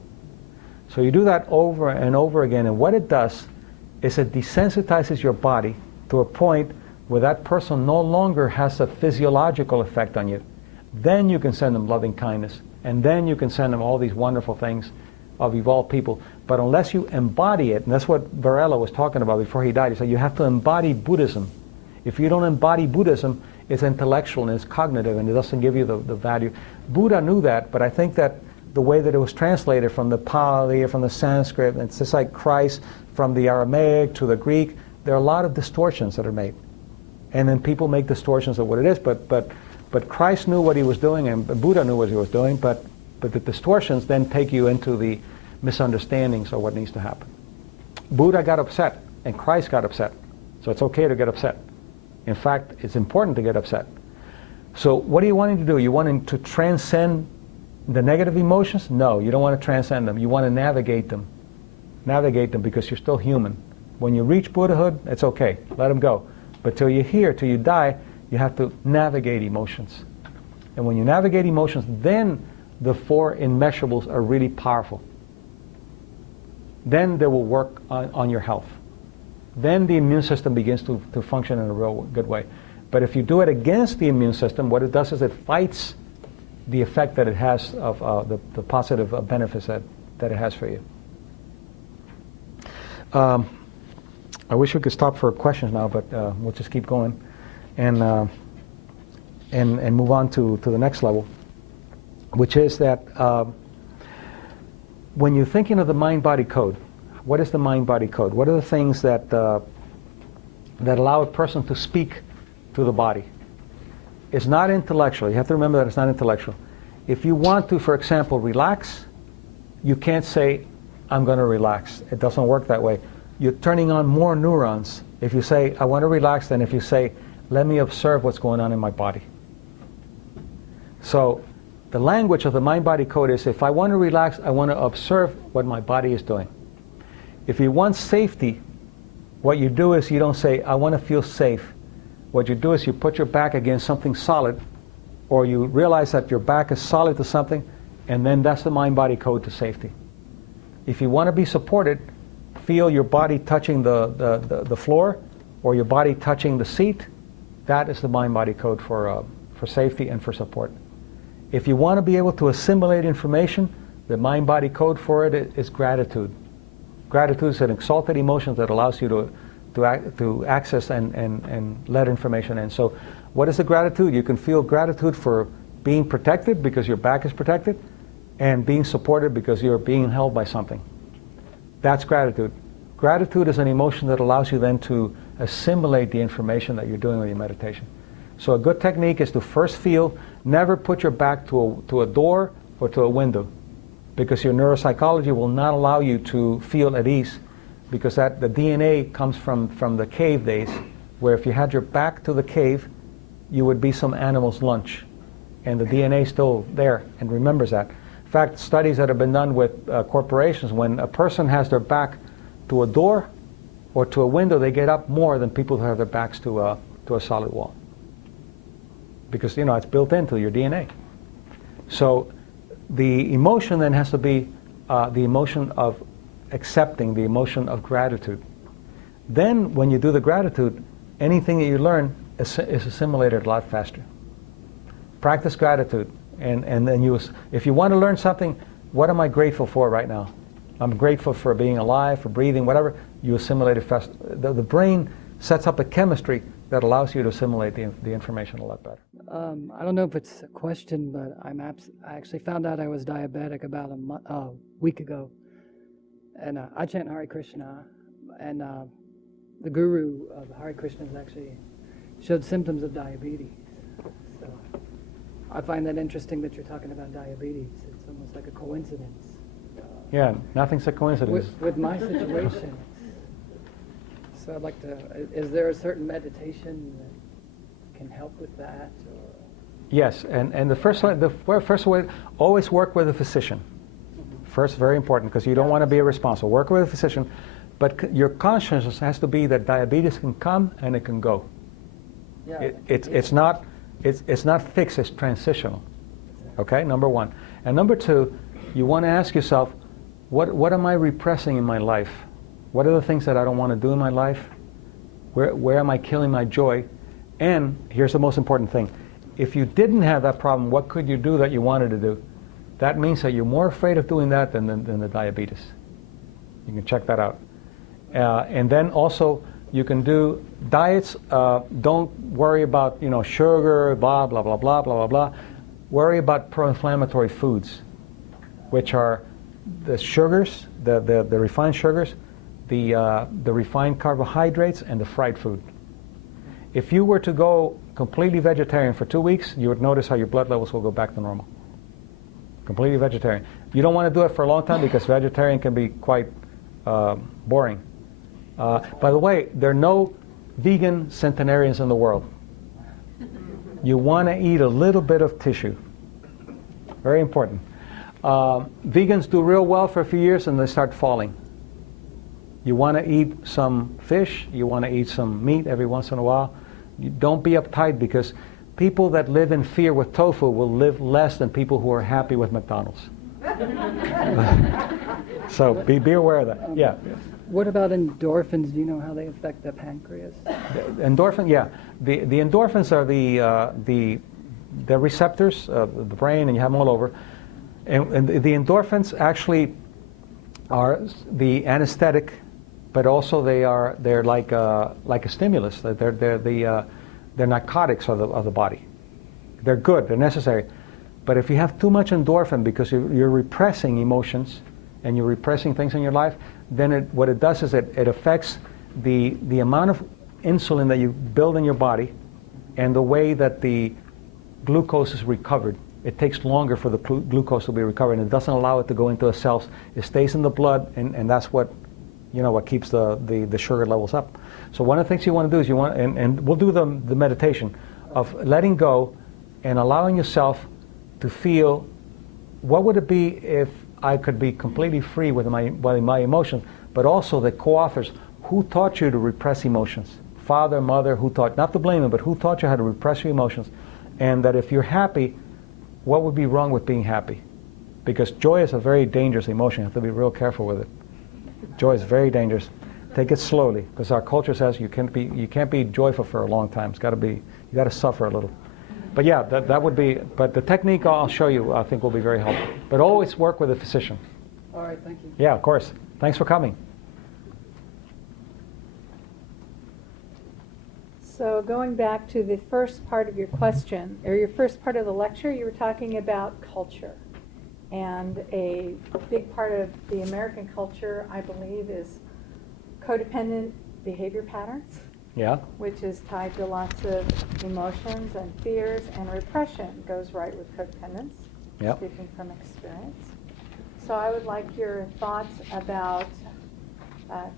So you do that over and over again, and what it does is it desensitizes your body to a point where that person no longer has a physiological effect on you. Then you can send them loving kindness, and then you can send them all these wonderful things of evolved people. But unless you embody it, and that's what Varela was talking about before he died, he said you have to embody Buddhism. If you don't embody Buddhism, it's intellectual and it's cognitive, and it doesn't give you the value. Buddha knew that, but I think that the way that it was translated from the Pali or from the Sanskrit, it's just like Christ, from the Aramaic to the Greek, there are a lot of distortions that are made. And then people make distortions of what it is, but Christ knew what he was doing, and Buddha knew what he was doing, but the distortions then take you into the misunderstandings of what needs to happen. Buddha got upset, and Christ got upset. So it's okay to get upset. In fact, it's important to get upset. So what are you wanting to do? You wanting to transcend the negative emotions? No, you don't want to transcend them. You want to navigate them. Navigate them because you're still human. When you reach Buddhahood, it's okay. Let them go. But till you're here, till you die, you have to navigate emotions. And when you navigate emotions, then the four immeasurables are really powerful. Then they will work on your health. Then the immune system begins to function in a real good way. But if you do it against the immune system, what it does is it fights the effect that it has of the positive benefits that it has for you. I wish we could stop for questions now, but we'll just keep going. And and move on to the next level, which is that when you're thinking of the mind-body code, what is the mind-body code? What are the things that that allow a person to speak to the body? It's not intellectual. You have to remember that it's not intellectual. If you want to, for example, relax, you can't say, I'm going to relax. It doesn't work that way. You're turning on more neurons if you say, I want to relax, than if you say, let me observe what's going on in my body. So the language of the mind-body code is, if I want to relax, I want to observe what my body is doing. If you want safety, what you do is you don't say, I want to feel safe. What you do is you put your back against something solid, or you realize that your back is solid to something, and then that's the mind-body code to safety. If you want to be supported, feel your body touching the floor, or your body touching the seat. That is the mind-body code for safety and for support. If you want to be able to assimilate information, the mind-body code for it is gratitude. Gratitude is an exalted emotion that allows you to access and let information in. So what is the gratitude? You can feel gratitude for being protected because your back is protected, and being supported because you're being held by something. That's gratitude. Gratitude is an emotion that allows you then to assimilate the information that you're doing with your meditation. So a good technique is to first feel, never put your back to a door or to a window, because your neuropsychology will not allow you to feel at ease, because the DNA comes from the cave days, where if you had your back to the cave, you would be some animal's lunch. And the DNA is still there and remembers that. In fact, studies that have been done with corporations, when a person has their back to a door or to a window, they get up more than people who have their backs to a solid wall. Because, it's built into your DNA. So the emotion then has to be the emotion of accepting, the emotion of gratitude. Then when you do the gratitude, anything that you learn is assimilated a lot faster. Practice gratitude, and then if you want to learn something, what am I grateful for right now? I'm grateful for being alive, for breathing, whatever. You assimilate it fast. The brain sets up a chemistry that allows you to assimilate the information a lot better. I don't know if it's a question, but I actually found out I was diabetic about a week ago. And I chant Hare Krishna, and the guru of Hare Krishna actually showed symptoms of diabetes. So I find that interesting that you're talking about diabetes. It's almost like a coincidence. Yeah, nothing's a coincidence. With my situation. So I'd like to, is there a certain meditation that can help with that? Or? Yes, and the first way, always work with a physician. First, very important, because you don't want to be irresponsible. Work with a physician, but your consciousness has to be that diabetes can come and it can go. Yeah, It's not fixed, it's transitional. Okay, number one. And number two, you want to ask yourself, what am I repressing in my life? What are the things that I don't want to do in my life? Where am I killing my joy? And here's the most important thing. If you didn't have that problem, what could you do that you wanted to do? That means that you're more afraid of doing that than the diabetes. You can check that out. And then also, you can do diets. Don't worry about sugar, blah, blah, blah, blah, blah, blah, blah. Worry about pro-inflammatory foods, which are the sugars, the refined sugars, the refined carbohydrates, and the fried food. If you were to go completely vegetarian for 2 weeks, you would notice how your blood levels will go back to normal. Completely vegetarian. You don't want to do it for a long time because vegetarian can be quite boring. By the way, there are no vegan centenarians in the world. You want to eat a little bit of tissue. Very important. Vegans do real well for a few years and they start falling. You want to eat some fish, you want to eat some meat every once in a while. You don't be uptight, because people that live in fear with tofu will live less than people who are happy with McDonald's. So be aware of that. Yeah. What about endorphins? Do you know how they affect the pancreas? Endorphin, yeah. The endorphins are the receptors of the brain, and you have them all over. And the endorphins actually are the anesthetic, but also they're like a stimulus. They're narcotics of the body. They're good, they're necessary. But if you have too much endorphin because you're repressing emotions and you're repressing things in your life, then what it does is it affects the amount of insulin that you build in your body and the way that the glucose is recovered. It takes longer for the glucose to be recovered, and it doesn't allow it to go into the cells. It stays in the blood, and that's what keeps the sugar levels up. So one of the things you want to do is and we'll do the meditation of letting go and allowing yourself to feel, what would it be if I could be completely free with my emotions, but also the co-authors, who taught you to repress emotions? Father, mother, who taught, not to blame them, but who taught you how to repress your emotions? And that if you're happy, what would be wrong with being happy? Because joy is a very dangerous emotion. You have to be real careful with it. Joy is very dangerous. Take it slowly, because our culture says you can't be joyful for a long time. You got to suffer a little. But yeah, that would be, but the technique I'll show you, I think, will be very helpful. But always work with a physician. All right, thank you. Yeah, of course. Thanks for coming. So going back to the first part of your question, or your first part of the lecture, you were talking about culture. And a big part of the American culture, I believe, is codependent behavior patterns. Yeah. Which is tied to lots of emotions and fears, and repression goes right with codependence, Yep. speaking from experience. So I would like your thoughts about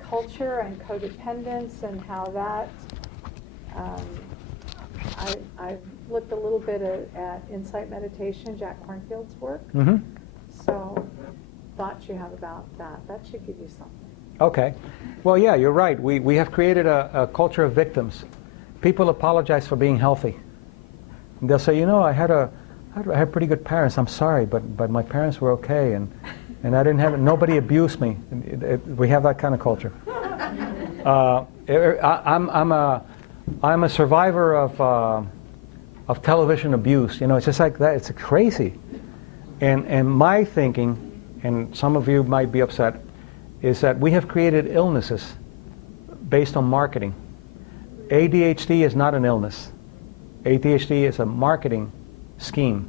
culture and codependence and how that, I've looked a little bit at insight meditation, Jack Kornfield's work. Mm-hmm. So thoughts you have about that. That should give you something. Okay. Well, yeah, you're right. We have created a culture of victims. People apologize for being healthy. And they'll say, I had pretty good parents. I'm sorry, but my parents were okay, and I didn't have nobody abused me. We have that kind of culture. I'm a survivor of television abuse. It's just like that. It's crazy. And my thinking, and some of you might be upset, is that we have created illnesses based on marketing. ADHD is not an illness. ADHD is a marketing scheme.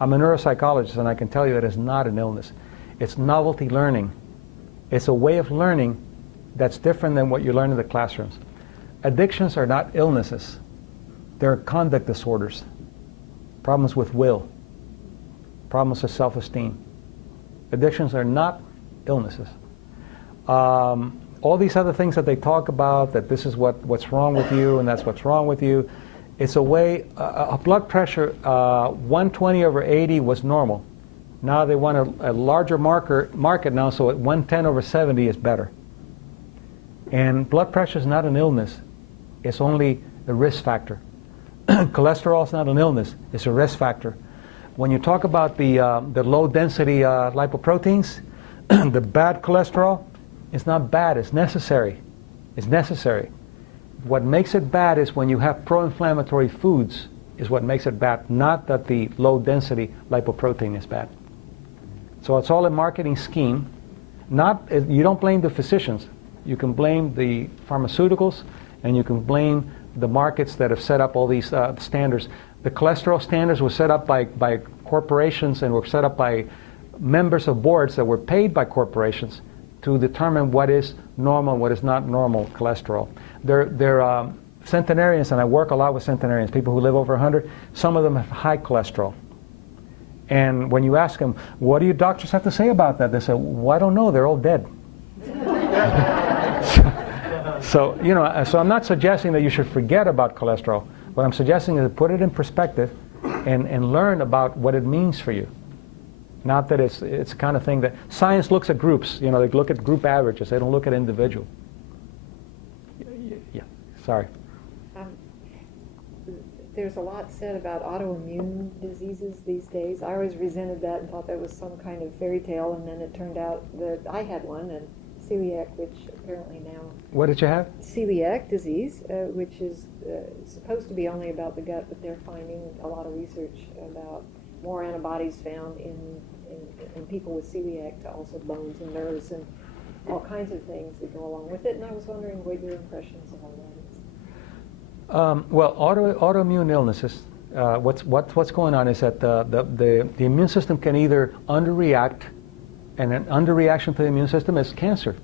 I'm a neuropsychologist, and I can tell you that it's not an illness. It's novelty learning. It's a way of learning that's different than what you learn in the classrooms. Addictions are not illnesses. They're conduct disorders. Problems with will. Problems with self-esteem. Addictions are not illnesses. All these other things that they talk about, that this is what's wrong with you and that's what's wrong with you, it's a way, a blood pressure 120/80 was normal. Now they want a larger market now, so at 110/70 is better. And blood pressure is not an illness. It's only a risk factor. Cholesterol is not an illness. It's a risk factor. When you talk about the low density lipoproteins, the bad cholesterol, it's not bad. It's necessary. It's necessary. What makes it bad is when you have pro-inflammatory foods is what makes it bad, not that the low density lipoprotein is bad. So it's all a marketing scheme. You don't blame the physicians. You can blame the pharmaceuticals, and you can blame the markets that have set up all these standards. The cholesterol standards were set up by corporations and were set up by members of boards that were paid by corporations to determine what is normal and what is not normal cholesterol. They're centenarians, and I work a lot with centenarians, people who live over 100. Some of them have high cholesterol. And when you ask them, what do you doctors have to say about that? They say, well, I don't know, they're all dead. So I'm not suggesting that you should forget about cholesterol. What I'm suggesting is to put it in perspective and learn about what it means for you. Not that it's the kind of thing that science looks at groups. They look at group averages. They don't look at individual. Yeah, sorry. There's a lot said about autoimmune diseases these days. I always resented that and thought that was some kind of fairy tale, and then it turned out that I had one, and celiac, which apparently now... What did you have? Celiac disease, which is supposed to be only about the gut, but they're finding a lot of research about more antibodies found in people with celiac to also bones and nerves and all kinds of things that go along with it. And I was wondering what your impressions of all that is. Well, autoimmune illnesses, what's going on is that the immune system can either underreact, and an underreaction to the immune system is cancer.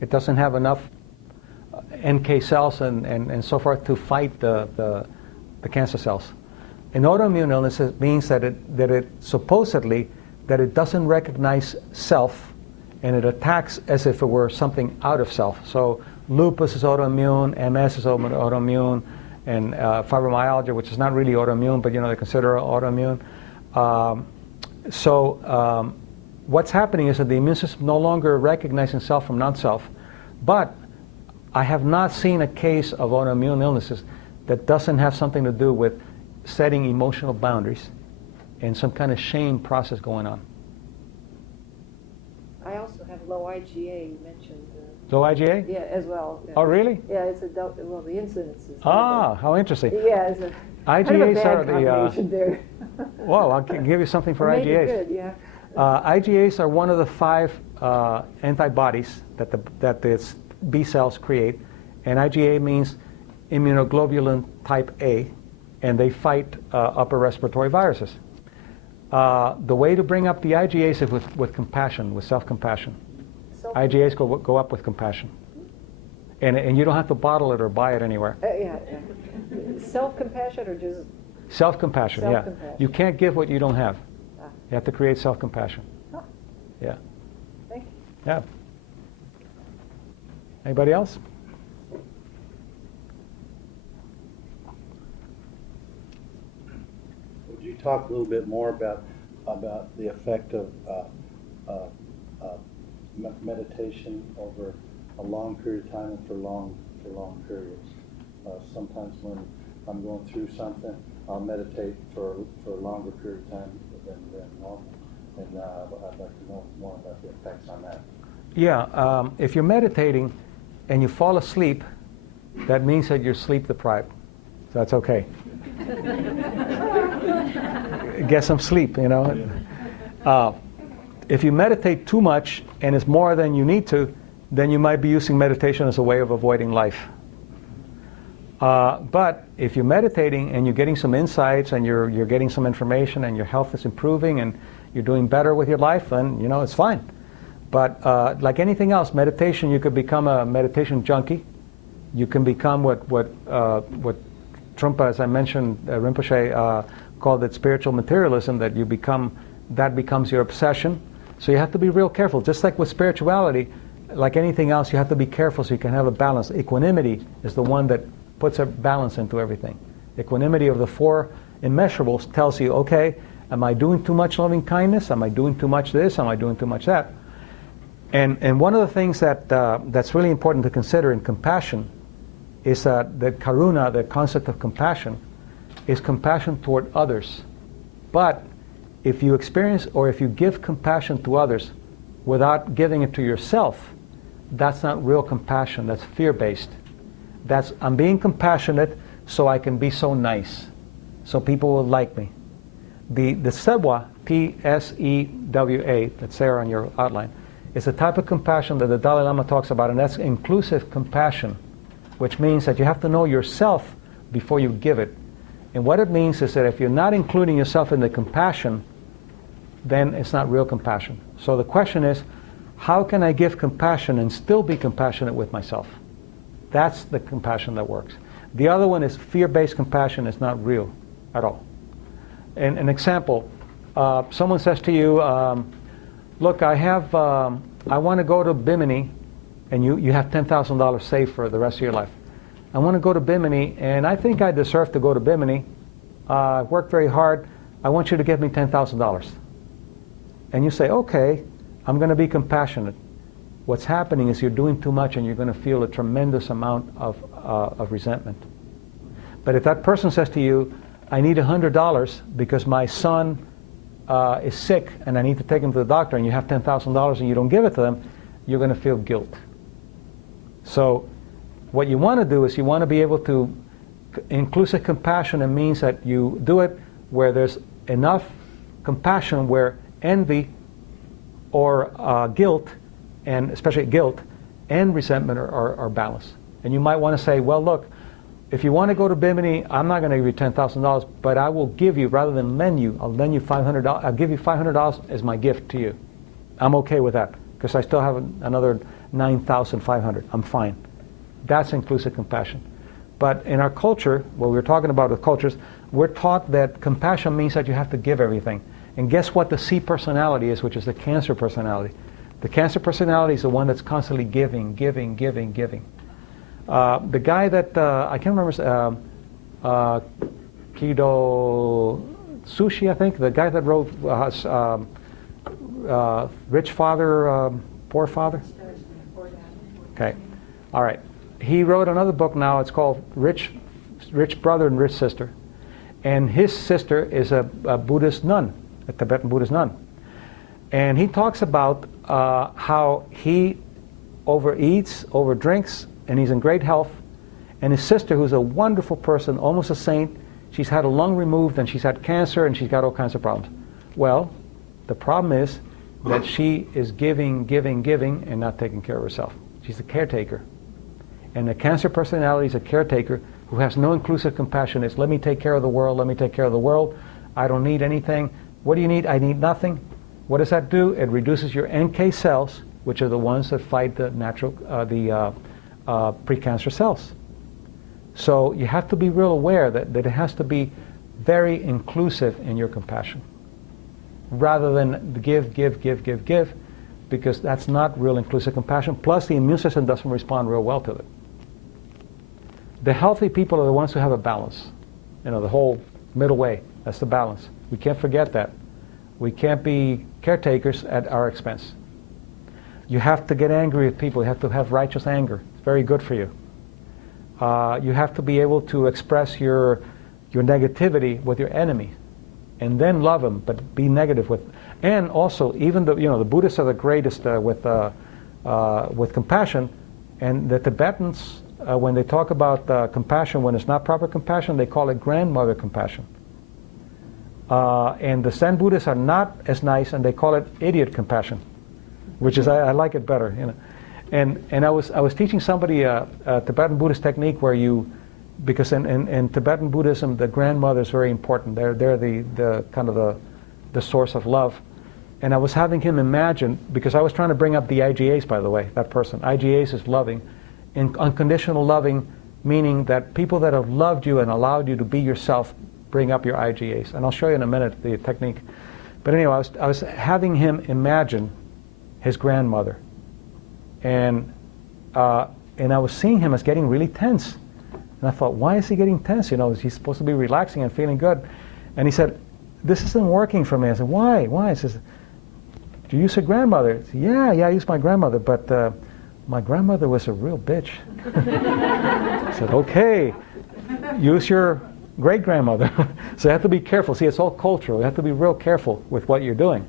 It doesn't have enough NK cells and so forth to fight the cancer cells. An autoimmune illness means that it supposedly that it doesn't recognize self, and it attacks as if it were something out of self. So lupus is autoimmune, MS is autoimmune, and fibromyalgia, which is not really autoimmune, but they consider it autoimmune. What's happening is that the immune system no longer recognizing self from non-self. But I have not seen a case of autoimmune illnesses that doesn't have something to do with setting emotional boundaries and some kind of shame process going on. I also have low IgA, you mentioned. Low IgA? Yeah, as well. Yeah. Oh, really? Yeah, it's well, the incidence is. How interesting. Yeah, it's a IgAs are the. combination there. Whoa, I can give you something for Maybe IgAs. good, yeah. IgAs are one of the 5 antibodies that the B cells create, and IgA means immunoglobulin type A, and they fight upper respiratory viruses. The way to bring up the IgAs is with compassion, with self-compassion. IgAs go up with compassion. And you don't have to bottle it or buy it anywhere. Yeah. Self-compassion or just? Self-compassion, yeah. Self-compassion. You can't give what you don't have. Ah. You have to create self-compassion. Huh. Yeah. Thank you. Yeah. Anybody else? Would you talk a little bit more about the effect of meditation over a long period of time and for long periods? Sometimes when I'm going through something, I'll meditate for a longer period of time than normal, and I'd like to know more about the effects on that. Yeah, if you're meditating and you fall asleep, that means that you're sleep deprived. So that's okay. Get some sleep, If you meditate too much and it's more than you need to, then you might be using meditation as a way of avoiding life. But if you're meditating and you're getting some insights and you're getting some information and your health is improving and you're doing better with your life, then it's fine. But like anything else, meditation, you could become a meditation junkie. You can become what Trungpa, as I mentioned, Rinpoche called it spiritual materialism, that becomes your obsession. So you have to be real careful. Just like with spirituality, like anything else, you have to be careful so you can have a balance. Equanimity is the one that puts a balance into everything. Equanimity of the 4 immeasurables tells you, okay, am I doing too much loving kindness? Am I doing too much this? Am I doing too much that? And one of the things that's really important to consider in compassion is that karuna, the concept of compassion, is compassion toward others. But if you experience or if you give compassion to others without giving it to yourself, that's not real compassion. That's fear-based. That's, I'm being compassionate so I can be so nice, so people will like me. The Tsewa, T-S-E-W-A, that's there on your outline, is a type of compassion that the Dalai Lama talks about, and that's inclusive compassion, which means that you have to know yourself before you give it. And what it means is that if you're not including yourself in the compassion, then it's not real compassion. So the question is, how can I give compassion and still be compassionate with myself? That's the compassion that works. The other one is fear-based compassion. Is not real at all. And an example, someone says to you, look, I want to go to Bimini, and you have $10,000 saved for the rest of your life. I want to go to Bimini, and I think I deserve to go to Bimini. I worked very hard. I want you to give me $10,000. And you say, okay, I'm going to be compassionate. What's happening is you're doing too much, and you're going to feel a tremendous amount of resentment. But if that person says to you, I need $100 because my son is sick, and I need to take him to the doctor, and you have $10,000 and you don't give it to them, you're going to feel guilt. So what you want to do is you want to be able to inclusive compassion. It means that you do it where there's enough compassion where envy or guilt, and especially guilt and resentment are balanced. And you might want to say, well, look, if you want to go to Bimini, I'm not going to give you $10,000, but I will give you, rather than lend you, I'll lend you $500. I'll give you $500 as my gift to you. I'm okay with that because I still have another $9,500. I'm fine. That's inclusive compassion. But in our culture, what we're talking about with cultures, we're taught that compassion means that you have to give everything. And guess what the C personality is, which is the Cancer personality. The Cancer personality is the one that's constantly giving, giving, giving, giving. The guy that, I can't remember, Kido Sushi, I think, the guy that wrote Rich Father, Poor Father? Okay, all right. He wrote another book now, it's called Rich Brother and Rich Sister. And his sister is a Buddhist nun, a Tibetan Buddhist nun. And he talks about how he overeats, overdrinks, and he's in great health. And his sister, who's a wonderful person, almost a saint, she's had a lung removed and she's had cancer and she's got all kinds of problems. Well, the problem is that she is giving, giving, giving, and not taking care of herself. She's a caretaker. And the Cancer personality is a caretaker who has no inclusive compassion. It's let me take care of the world, let me take care of the world. I don't need anything. What do you need? I need nothing. What does that do? It reduces your NK cells, which are the ones that fight the natural, precancer cells. So you have to be real aware that it has to be very inclusive in your compassion, rather than give, give, give, give, give, because that's not real inclusive compassion. Plus, the immune system doesn't respond real well to it. The healthy people are the ones who have a balance. You know, the whole middle way. That's the balance. We can't forget that. We can't be caretakers at our expense. You have to get angry with people. You have to have righteous anger. It's very good for you. You have to be able to express your negativity with your enemy, and then love them, but be negative with. And also, even the Buddhists are the greatest with compassion, and the Tibetans, when they talk about compassion, when it's not proper compassion, they call it grandmother compassion. And the Zen Buddhists are not as nice, and they call it idiot compassion, which is I like it better, you know. And I was teaching somebody a Tibetan Buddhist technique where because in Tibetan Buddhism the grandmother is very important. They're the kind of the source of love. And I was having him imagine, because I was trying to bring up the IGAs, by the way, that person. IGAs is loving. In unconditional loving, meaning that people that have loved you and allowed you to be yourself bring up your IGAs. And I'll show you in a minute the technique. But anyway, I was having him imagine his grandmother. And I was seeing him as getting really tense. And I thought, why is he getting tense? You know, he's supposed to be relaxing and feeling good. And he said, this isn't working for me. I said, why? He says, do you use your grandmother? I said, yeah, I use my grandmother, but my grandmother was a real bitch. I said, okay, use your great-grandmother. So you have to be careful. See, it's all cultural. You have to be real careful with what you're doing.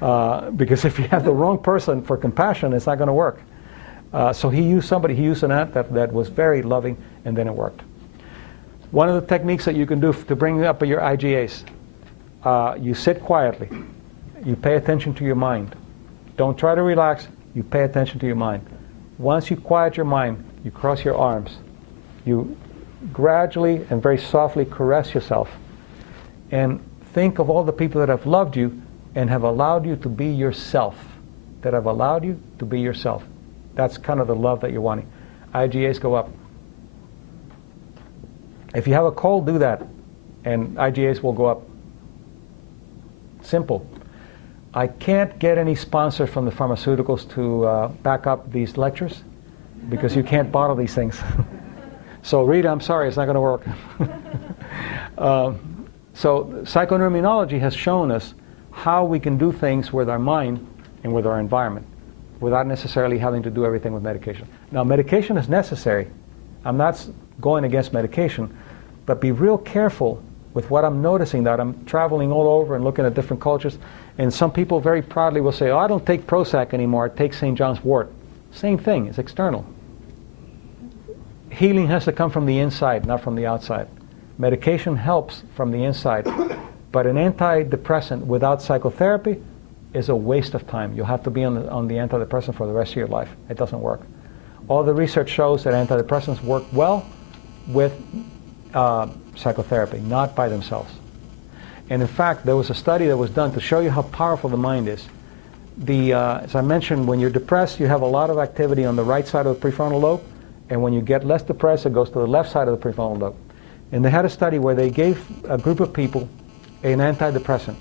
Because if you have the wrong person for compassion, it's not going to work. So he used an aunt that was very loving, and then it worked. One of the techniques that you can do to bring up your IGAs, you sit quietly. You pay attention to your mind. Don't try to relax. You pay attention to your mind. Once you quiet your mind, you cross your arms. You gradually and very softly caress yourself. And think of all the people that have loved you and have allowed you to be yourself. That have allowed you to be yourself. That's kind of the love that you're wanting. IGAs go up. If you have a cold, do that, and IGAs will go up. Simple. I can't get any sponsor from the pharmaceuticals to back up these lectures because you can't bottle these things. So Rita, I'm sorry, it's not going to work. So psychoneuroimmunology has shown us how we can do things with our mind and with our environment without necessarily having to do everything with medication. Now, medication is necessary. I'm not going against medication, but be real careful with what I'm noticing, that I'm traveling all over and looking at different cultures, and some people very proudly will say, oh, I don't take Prozac anymore, I take St. John's wort. Same thing, it's external. Healing has to come from the inside, not from the outside. Medication helps from the inside, but an antidepressant without psychotherapy is a waste of time. You'll have to be on the antidepressant for the rest of your life. It doesn't work. All the research shows that antidepressants work well with psychotherapy, not by themselves. And in fact, there was a study that was done to show you how powerful the mind is. As I mentioned, when you're depressed, you have a lot of activity on the right side of the prefrontal lobe, and when you get less depressed, it goes to the left side of the prefrontal lobe. And they had a study where they gave a group of people an antidepressant,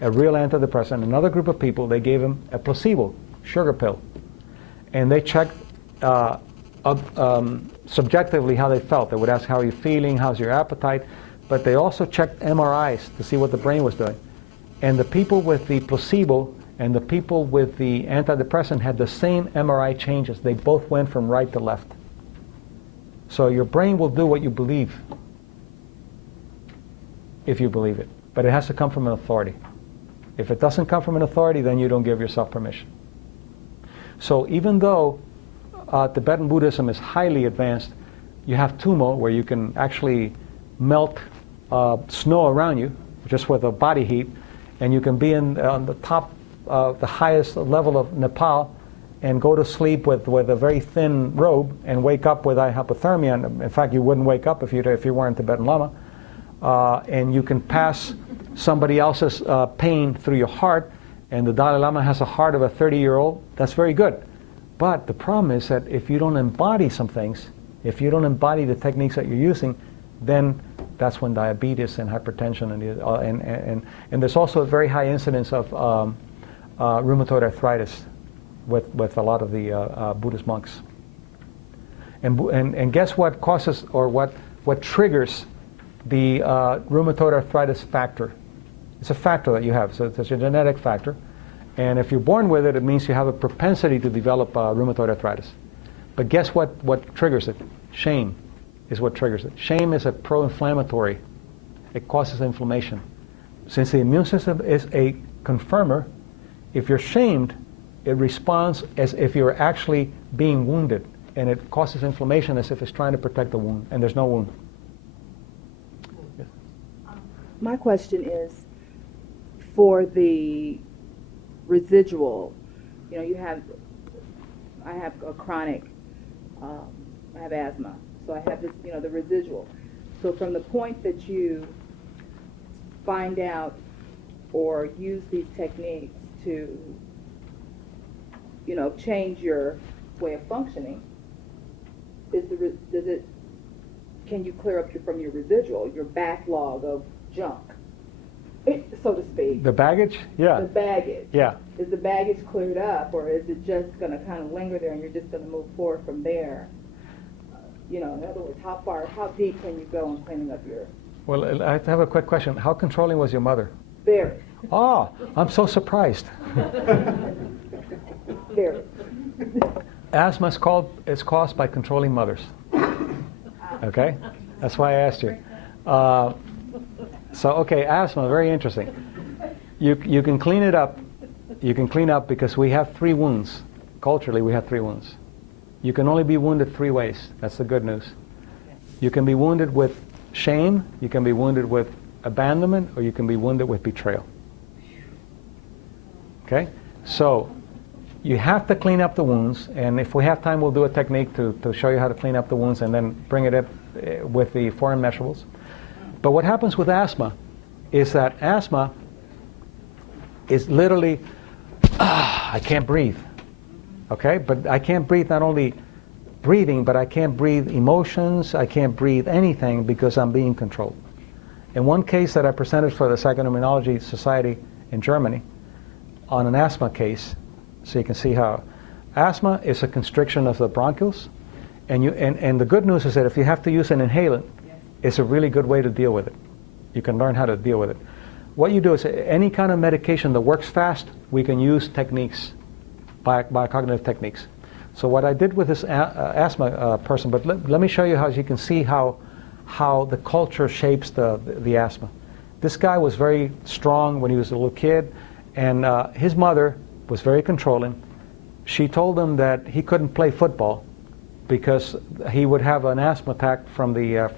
a real antidepressant. Another group of people, they gave them a placebo, sugar pill. And they checked subjectively how they felt. They would ask, how are you feeling, how's your appetite? But they also checked MRIs to see what the brain was doing. And the people with the placebo and the people with the antidepressant had the same MRI changes. They both went from right to left. So your brain will do what you believe, if you believe it. But it has to come from an authority. If it doesn't come from an authority, then you don't give yourself permission. So even though Tibetan Buddhism is highly advanced, you have Tumo, where you can actually melt snow around you, just with a body heat, and you can be on the top, the highest level of Nepal, and go to sleep with a very thin robe, and wake up with hypothermia. And in fact, you wouldn't wake up if you weren't Tibetan Lama. And you can pass somebody else's pain through your heart, and the Dalai Lama has a heart of a 30-year-old. That's very good. But the problem is that if you don't embody some things, if you don't embody the techniques that you're using, then that's when diabetes and hypertension and there's also a very high incidence of rheumatoid arthritis with a lot of the Buddhist monks. And guess what causes, or what triggers the rheumatoid arthritis factor? It's a factor that you have, so it's a genetic factor. And if you're born with it, it means you have a propensity to develop rheumatoid arthritis. But guess what triggers it? Shame is what triggers it. Shame is a pro-inflammatory. It causes inflammation. Since the immune system is a confirmer, if you're shamed, it responds as if you're actually being wounded. And it causes inflammation as if it's trying to protect the wound, and there's no wound. Yes. My question is, for the residual, I have a chronic, I have asthma, so I have this, the residual. So from the point that you find out or use these techniques to, change your way of functioning, can you clear up from your residual, your backlog of junk, so to speak? The baggage? Yeah. The baggage. Yeah. Is the baggage cleared up, or is it just going to kind of linger there and you're just going to move forward from there? In other words, how deep can you go in cleaning up your... Well, I have a quick question. How controlling was your mother? Very. Oh, I'm so surprised. Very. Asthma is caused by controlling mothers. Okay? That's why I asked you. Okay, asthma, very interesting. You can clean it up. You can clean up because we have 3 wounds. Culturally, we have 3 wounds. You can only be wounded 3 ways. That's the good news. You can be wounded with shame, you can be wounded with abandonment, or you can be wounded with betrayal. Okay? So, you have to clean up the wounds, and if we have time, we'll do a technique to show you how to clean up the wounds and then bring it up with the 4 immeasurables. But what happens with asthma is that asthma is literally, I can't breathe. Okay? But I can't breathe not only breathing, but I can't breathe emotions, I can't breathe anything because I'm being controlled. In one case that I presented for the Psychoneuroimmunology Society in Germany, on an asthma case, so you can see how asthma is a constriction of the bronchioles, and the good news is that if you have to use an inhalant, it's a really good way to deal with it. You can learn how to deal with it. What you do is any kind of medication that works fast, we can use techniques, biocognitive techniques. So what I did with this asthma person, but let me show you how you can see how the culture shapes the asthma. This guy was very strong when he was a little kid, and his mother was very controlling. She told him that he couldn't play football because he would have an asthma attack from the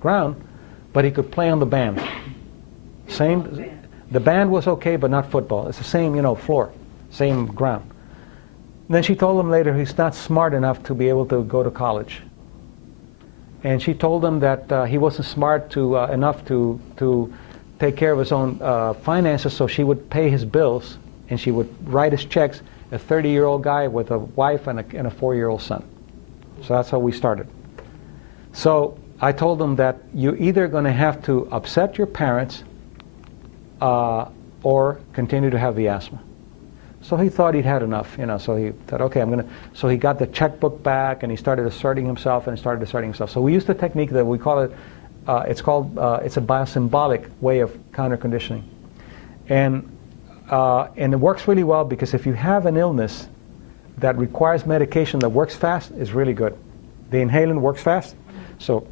ground, but he could play on the band. The band was okay, but not football. It's the same, floor, same ground. And then she told him later he's not smart enough to be able to go to college. And she told him that he wasn't smart enough to take care of his own finances, so she would pay his bills and she would write his checks, a 30-year-old guy with a wife and a 4-year-old son. So that's how we started. So I told him that you're either going to have to upset your parents or continue to have the asthma. So he thought he'd had enough, so he thought, okay, so he got the checkbook back and he started asserting himself. So we used a technique that we call it, it's a biosymbolic way of counter-conditioning. And it works really well because if you have an illness that requires medication that works fast, it's really good. The inhalant works fast. So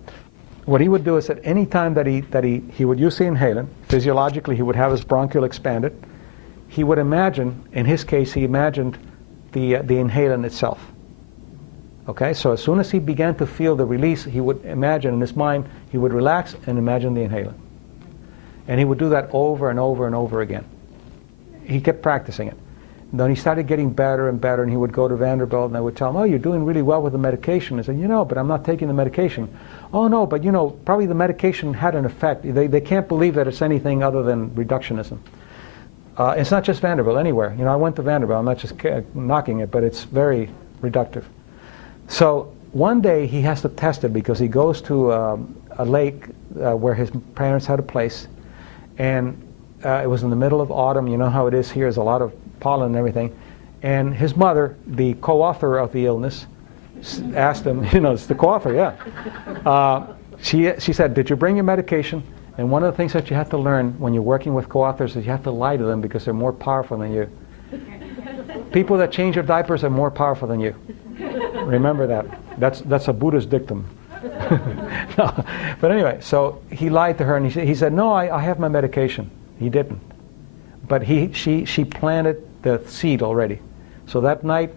what he would do is at any time that he would use the inhalant, physiologically he would have his bronchiole expanded. He would imagine, in his case, he imagined the inhalant itself. Okay, so as soon as he began to feel the release, he would imagine in his mind, he would relax and imagine the inhalant. And he would do that over and over and over again. He kept practicing it. And then he started getting better and better, and he would go to Vanderbilt, and I would tell him, oh, you're doing really well with the medication. I said, but I'm not taking the medication. Oh, no, but probably the medication had an effect. They can't believe that it's anything other than reductionism. It's not just Vanderbilt, anywhere. I went to Vanderbilt. I'm not just knocking it, but it's very reductive. So one day he has to test it because he goes to a lake where his parents had a place, and it was in the middle of autumn. You know how it is here. There's a lot of pollen and everything. And his mother, the co-author of the illness, asked him, it's the co-author, yeah. She said, did you bring your medication? And one of the things that you have to learn when you're working with co-authors is you have to lie to them because they're more powerful than you. People that change their diapers are more powerful than you. Remember that. That's a Buddhist dictum. No. But anyway, so he lied to her and he said, no, I have my medication. He didn't. But she planted the seed already. So that night,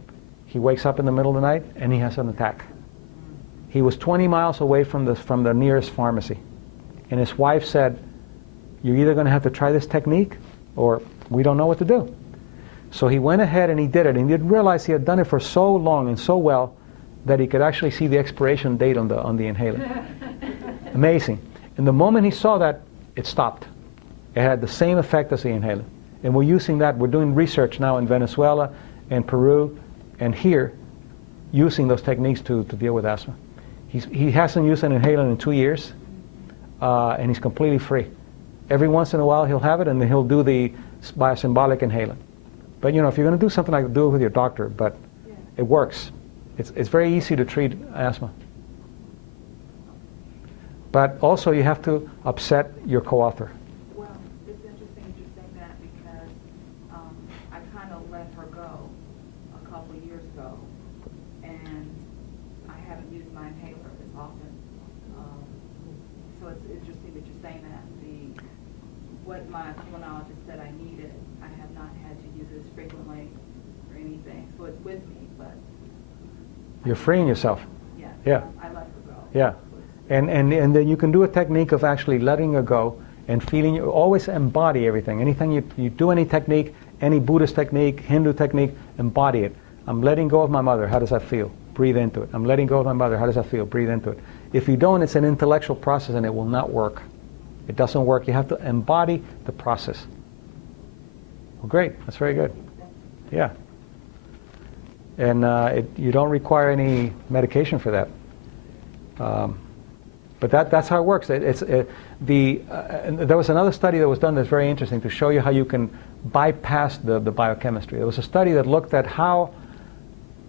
he wakes up in the middle of the night and he has an attack. He was 20 miles away from the nearest pharmacy. And his wife said, you're either going to have to try this technique or we don't know what to do. So he went ahead and he did it. And he didn't realize he had done it for so long and so well that he could actually see the expiration date on the inhaler. Amazing. And the moment he saw that, it stopped. It had the same effect as the inhaler. And we're using that. We're doing research now in Venezuela and Peru and here using those techniques to deal with asthma. He hasn't used an inhaler in 2 years. And he's completely free. Every once in a while he'll have it and then he'll do the biosymbolic inhalant. But if you're going to do something like do it with your doctor, but it works. It's very easy to treat asthma. But also you have to upset your co-author. Well, it's interesting that you say that because I kind of let her go a couple of years ago, and I haven't used my inhaler as often. So it's interesting that you're saying that. What my pulmonologist said I needed, I have not had to use it as frequently or anything. So it's with me, but You're freeing yourself. yes, Yeah. I let her go. Yeah. And then you can do a technique of actually letting her go and feeling. Always embody everything. Anything you do, any technique, any Buddhist technique, Hindu technique, embody it. I'm letting go of my mother. How does that feel? Breathe into it. I'm letting go of my mother. How does that feel? Breathe into it. If you don't, it's an intellectual process and it will not work. It doesn't work. You have to embody the process. Well, great. That's very good. Yeah. And you don't require any medication for that. But that's how it works. There was another study that was done that's very interesting to show you how you can bypass the biochemistry. There was a study that looked at how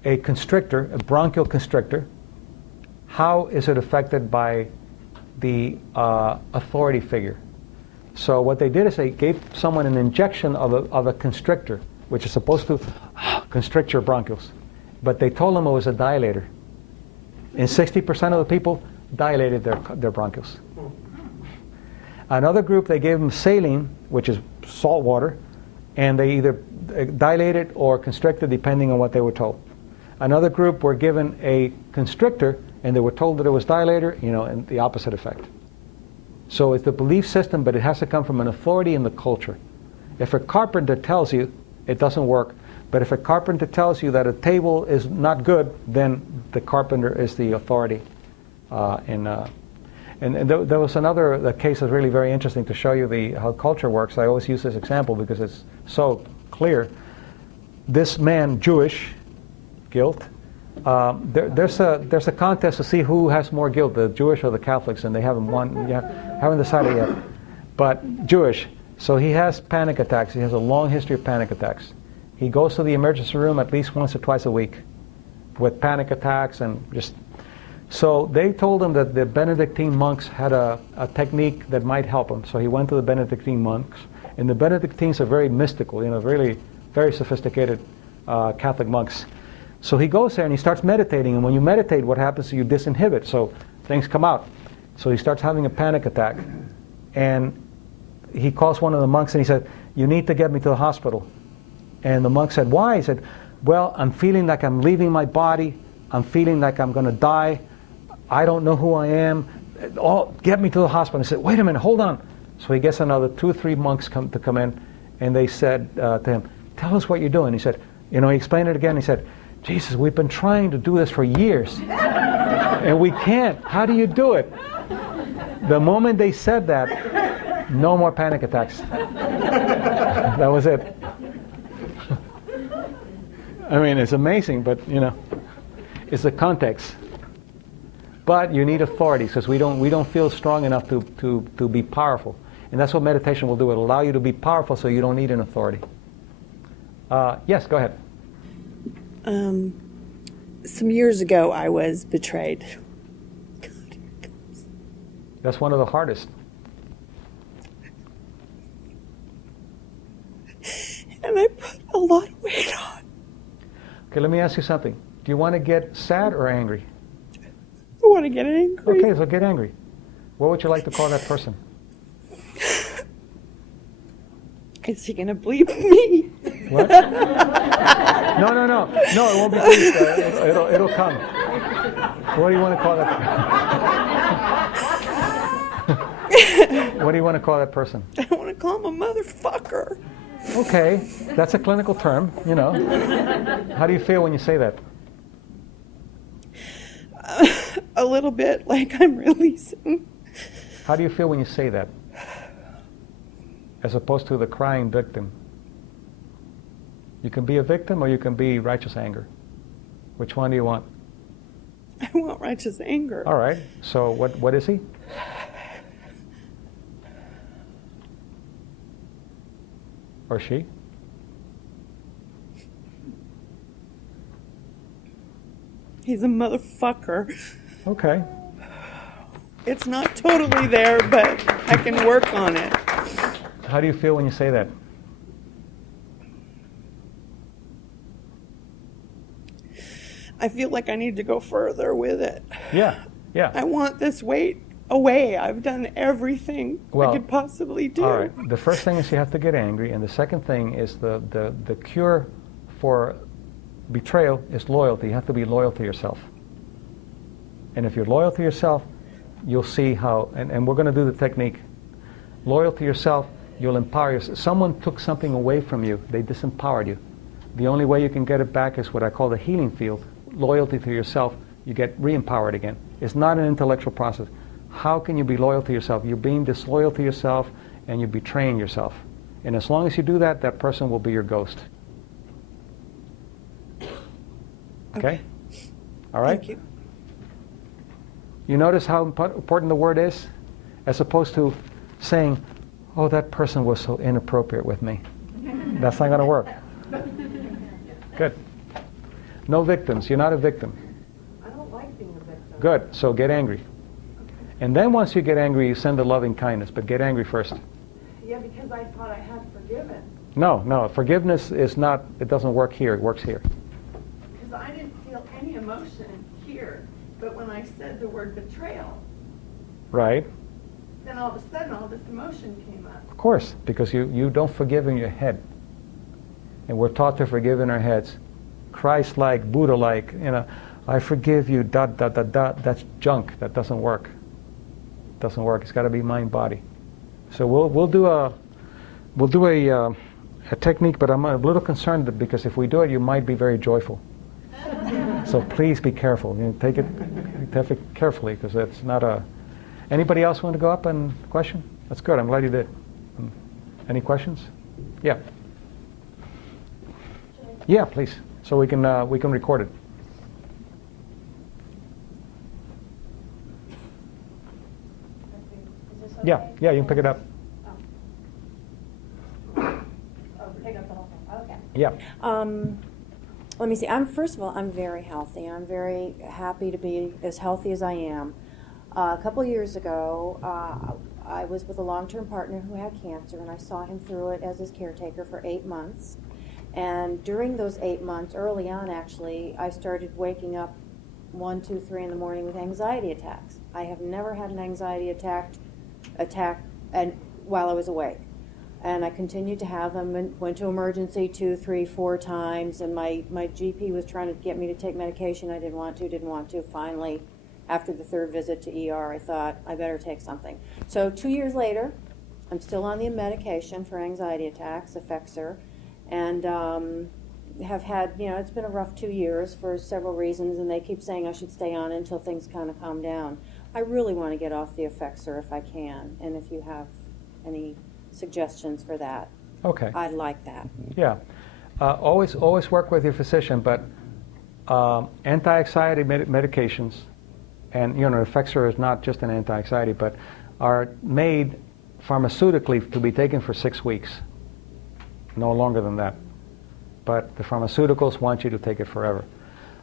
a constrictor, a bronchial constrictor, how is it affected by the authority figure. So what they did is they gave someone an injection of a constrictor, which is supposed to constrict your bronchioles. But they told them it was a dilator. And 60% of the people dilated their bronchioles. Another group, they gave them saline, which is salt water, and they either dilated or constricted depending on what they were told. Another group were given a constrictor and they were told that it was dilator, and the opposite effect. So it's the belief system, but it has to come from an authority in the culture. If a carpenter tells you, it doesn't work. But if a carpenter tells you that a table is not good, then the carpenter is the authority. And there was another case that's really very interesting to show you how culture works. I always use this example because it's so clear. This man, Jewish, guilt. There's a contest to see who has more guilt, the Jewish or the Catholics, and they haven't decided yet. But Jewish, so he has panic attacks. He has a long history of panic attacks. He goes to the emergency room at least once or twice a week with panic attacks and just. So they told him that the Benedictine monks had a technique that might help him. So he went to the Benedictine monks, and the Benedictines are very mystical, really very sophisticated Catholic monks. So he goes there and he starts meditating, and when you meditate, what happens is you disinhibit, so things come out. So he starts having a panic attack, and he calls one of the monks and he said, "You need to get me to the hospital." And the monk said, "Why?" He said, "Well, I'm feeling like I'm leaving my body. I'm feeling like I'm going to die. I don't know who I am. Get me to the hospital." He said, "Wait a minute, hold on." So he gets another 2 or 3 monks come in, and they said to him, "Tell us what you're doing." He said, he explained it again. He said, "Jesus, we've been trying to do this for years, and we can't. How do you do it?" The moment they said that, no more panic attacks. That was it. I mean, it's amazing, but it's the context. But you need authority, because we don't feel strong enough to be powerful, and that's what meditation will do. It'll allow you to be powerful, so you don't need an authority. Yes, go ahead. Some years ago, I was betrayed. That's one of the hardest. And I put a lot of weight on. Okay, let me ask you something. Do you want to get sad or angry? I want to get angry. Okay, so get angry. What would you like to call that person? Is he going to bleep me? What? No, it won't be bleeped. It'll come. What do you want to call that? What do you want to call that person? I want to call him a motherfucker. Okay, that's a clinical term, How do you feel when you say that? A little bit like I'm releasing. How do you feel when you say that? As opposed to the crying victim. You can be a victim or you can be righteous anger. Which one do you want? I want righteous anger. All right, so what is he? Or she? He's a motherfucker. Okay. It's not totally there, but I can work on it. How do you feel when you say that? I feel like I need to go further with it. Yeah. I want this weight away. I've done everything I could possibly do. All right. The first thing is you have to get angry, and the second thing is the cure for betrayal is loyalty. You have to be loyal to yourself. And if you're loyal to yourself, you'll see how, and we're going to do the technique. Loyal to yourself, you'll empower yourself. Someone took something away from you. They disempowered you. The only way you can get it back is what I call the healing field. Loyalty to yourself, you get re-empowered again. It's not an intellectual process. How can you be loyal to yourself? You're being disloyal to yourself, and you're betraying yourself. And as long as you do that, that person will be your ghost. Okay? All right? Thank you. You notice how important the word is? As opposed to saying, "Oh, that person was so inappropriate with me." That's not going to work. Good. No victims. You're not a victim. I don't like being a victim. Good. So get angry. And then once you get angry, you send a loving kindness. But get angry first. Yeah, because I thought I had forgiven. No. Forgiveness is not, it doesn't work here. It works here. Because I didn't feel any emotion here, but when I said the word betrayal, Right? then all of a sudden all this emotion came up. Of course. Because you don't forgive in your head. And we're taught to forgive in our heads. Christ-like, Buddha-like, I forgive you, ... That's junk. That doesn't work. Doesn't work. It's got to be mind-body. So we'll do a technique, but I'm a little concerned because if we do it, you might be very joyful. So please be careful. You know, take it carefully, because it's not a... Anybody else want to go up and question? That's good. I'm glad you did. Any questions? Yeah. Yeah, please. So we can record it. Yeah, yeah, you can pick it up. Pick up the whole thing. Okay. Yeah. Let me see. First of all, I'm very healthy. I'm very happy to be as healthy as I am. A couple years ago, I was with a long-term partner who had cancer, and I saw him through it as his caretaker for 8 months. And during those 8 months, early on actually, I started waking up 1, 2, 3 in the morning with anxiety attacks. I have never had an anxiety attack and while I was awake. And I continued to have them and went to emergency 2, 3, 4 times, and my GP was trying to get me to take medication. I didn't want to. Finally, after the 3rd visit to ER, I thought I better take something. So 2 years later, I'm still on the medication for anxiety attacks, Effexor, and have had, it's been a rough 2 years for several reasons, and they keep saying I should stay on until things kind of calm down. I really want to get off the Effexor if I can, and if you have any suggestions for that. Okay. I'd like that. Yeah. Always work with your physician, but anti-anxiety medications, and Effexor is not just an anti-anxiety, but are made pharmaceutically to be taken for 6 weeks, no longer than that. But the pharmaceuticals want you to take it forever.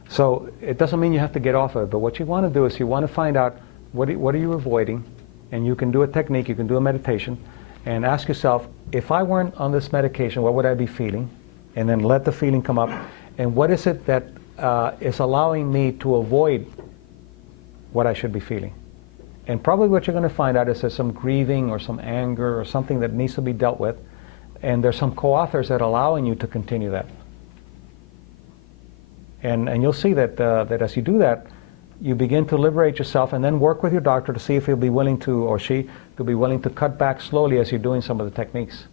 So it doesn't mean you have to get off of it, but what you want to do is you want to find out what are you avoiding, and you can do a technique, you can do a meditation, and ask yourself, if I weren't on this medication, what would I be feeling? And then let the feeling come up. And what is it that is allowing me to avoid what I should be feeling? And probably what you're going to find out is there's some grieving or some anger or something that needs to be dealt with. And there's some co-authors that are allowing you to continue that. And you'll see that as you do that, you begin to liberate yourself, and then work with your doctor to see if he'll be willing to, or she, to be willing to cut back slowly as you're doing some of the techniques,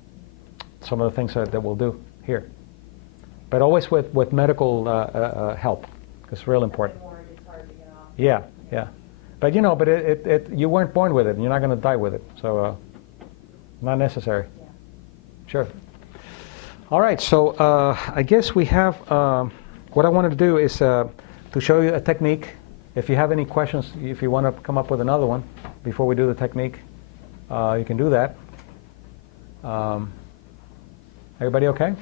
some of the things that we'll do here. But always with medical help, because it's real important. Yeah, yeah. But you weren't born with it, and you're not going to die with it, so not necessary. Yeah. Sure. All right, so I guess we have, what I wanted to do is to show you a technique. If you have any questions, if you want to come up with another one before we do the technique, you can do that. Everybody okay?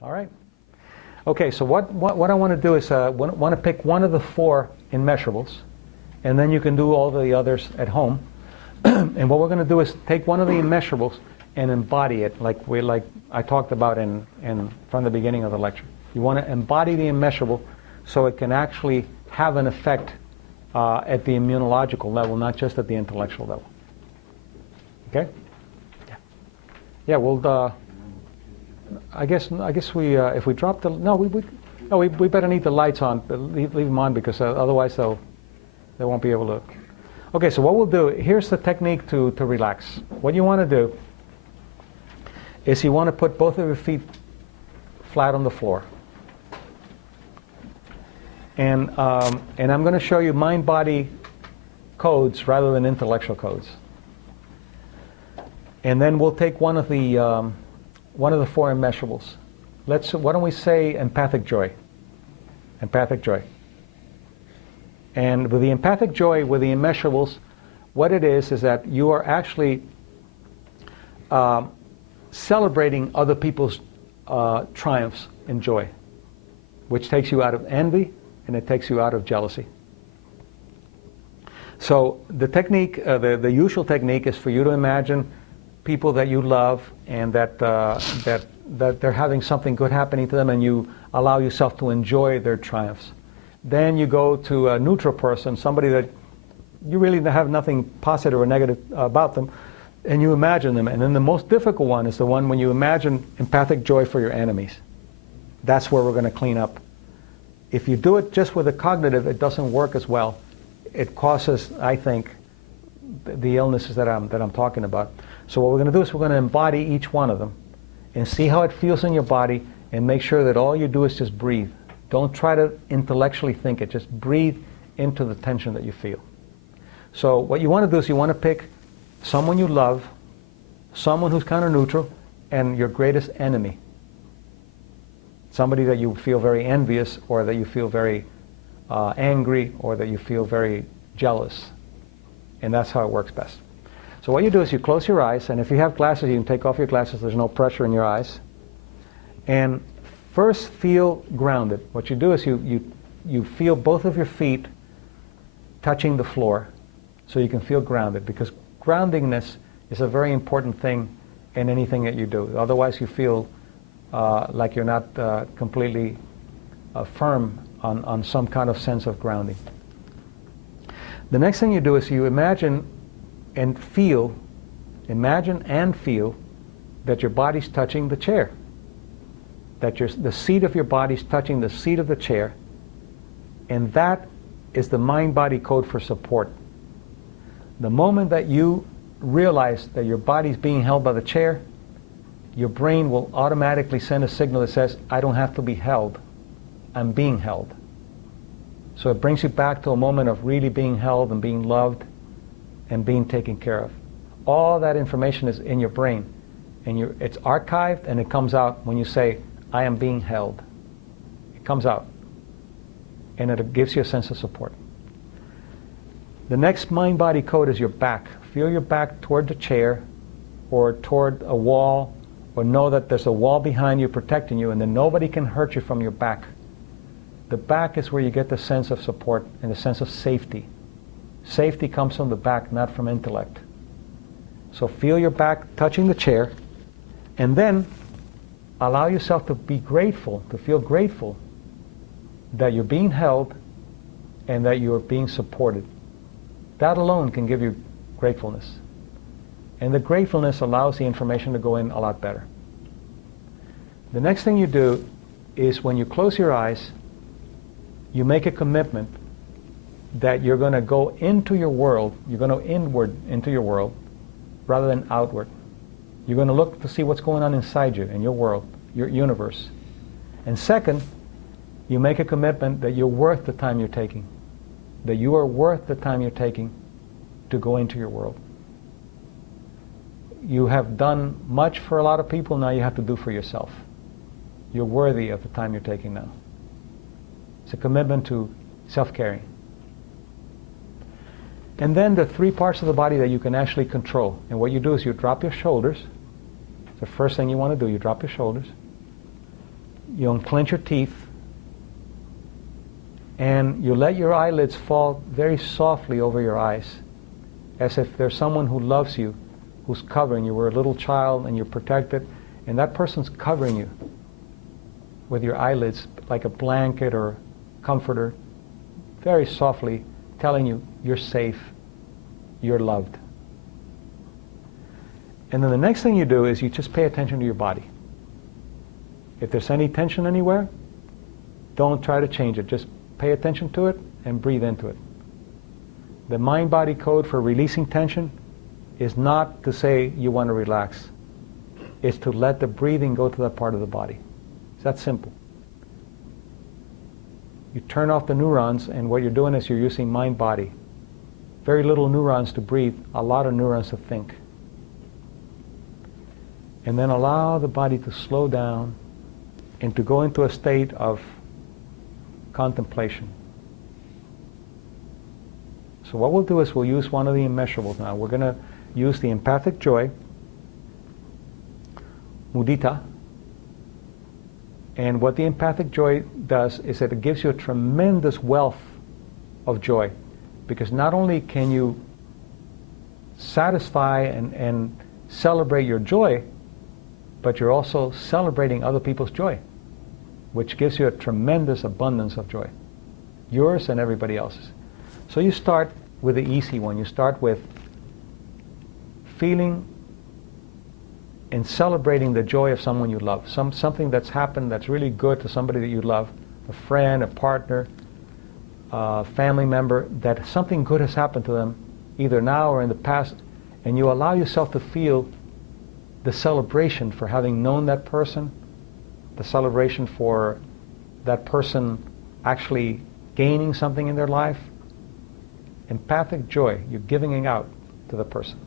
All right. Okay, so what I want to do is want to pick one of the 4 immeasurables, and then you can do all the others at home. And what we're going to do is take one of the immeasurables and embody it, like I talked about from the beginning of the lecture. You want to embody the immeasurable so it can actually have an effect at the immunological level, not just at the intellectual level. Okay? Yeah. Well, I guess we if we drop the we better need the lights on. Leave them on, because otherwise they won't be able to. Okay. So what we'll do, here's the technique to relax. What you want to do is you want to put both of your feet flat on the floor. And I'm going to show you mind-body codes rather than intellectual codes. And then we'll take one of the 4 immeasurables. Why don't we say empathic joy? Empathic joy. And with the empathic joy, with the immeasurables, what it is that you are actually celebrating other people's triumphs and joy, which takes you out of envy, and it takes you out of jealousy. So the technique, the usual technique, is for you to imagine people that you love, and that they're having something good happening to them, and you allow yourself to enjoy their triumphs. Then you go to a neutral person, somebody that you really have nothing positive or negative about them, and you imagine them. And then the most difficult one is the one when you imagine empathic joy for your enemies. That's where we're going to clean up. If you do it just with a cognitive, it doesn't work as well. It causes, I think, the illnesses that I'm talking about. So what we're going to do is we're going to embody each one of them. and see how it feels in your body, and make sure that all you do is just breathe. Don't try to intellectually think it. Just breathe into the tension that you feel. So what you want to do is you want to pick someone you love, someone who's kind of neutral, and your greatest enemy. Somebody that you feel very envious, or that you feel very angry, or that you feel very jealous. And that's how it works best. So what you do is you close your eyes, and if you have glasses, you can take off your glasses. There's no pressure in your eyes. And first feel grounded. What you do is you feel both of your feet touching the floor, so you can feel grounded, because groundingness is a very important thing in anything that you do. Otherwise you feel like you're not completely firm on some kind of sense of grounding. The next thing you do is you imagine and feel that your body's touching the chair. That the seat of your body's touching the seat of the chair, and that is the mind-body code for support. The moment that you realize that your body's being held by the chair, your brain will automatically send a signal that says, I don't have to be held, I'm being held. So it brings you back to a moment of really being held and being loved and being taken care of. All that information is in your brain, and it's archived, and it comes out when you say, I am being held. It comes out, and it gives you a sense of support. The next mind-body code is your back. Feel your back toward the chair or toward a wall, or know that there's a wall behind you protecting you, and then nobody can hurt you from your back. The back is where you get the sense of support and the sense of safety. Safety comes from the back, not from intellect. So feel your back touching the chair, and then allow yourself to be grateful, to feel grateful that you're being held and that you're being supported. That alone can give you gratefulness. And the gratefulness allows the information to go in a lot better. The next thing you do is, when you close your eyes, you make a commitment that you're going to go into your world, you're going to inward into your world rather than outward. You're going to look to see what's going on inside you, in your world, your universe. And second, you make a commitment that you're worth the time you're taking. That you are worth the time you're taking to go into your world. You have done much for a lot of people, now you have to do for yourself. You're worthy of the time you're taking now. It's a commitment to self-caring. And then the three parts of the body that you can actually control. And what you do is you drop your shoulders. It's the first thing you want to do. You drop your shoulders. You unclench your teeth. And you let your eyelids fall very softly over your eyes, as if there's someone who loves you, who's covering you. We're a little child and you're protected, and that person's covering you with your eyelids like a blanket or comforter, very softly telling you you're safe, you're loved. And then the next thing you do is you just pay attention to your body. If there's any tension anywhere, don't try to change it. Just pay attention to it and breathe into it. The mind-body code for releasing tension is not to say you want to relax. It's to let the breathing go to that part of the body. It's that simple. You turn off the neurons, and what you're doing is you're using mind-body. Very little neurons to breathe, a lot of neurons to think. And then allow the body to slow down and to go into a state of contemplation. So what we'll do is we'll use one of the immeasurables now. We're going to use the empathic joy, mudita. And what the empathic joy does is that it gives you a tremendous wealth of joy, because not only can you satisfy and celebrate your joy, but you're also celebrating other people's joy, which gives you a tremendous abundance of joy, yours and everybody else's. So you start with the easy one. You start with feeling and celebrating the joy of someone you love, something that's happened that's really good to somebody that you love, a friend, a partner, a family member, that something good has happened to them either now or in the past, and you allow yourself to feel the celebration for having known that person, the celebration for that person actually gaining something in their life. Empathic joy, you're giving it out to the person.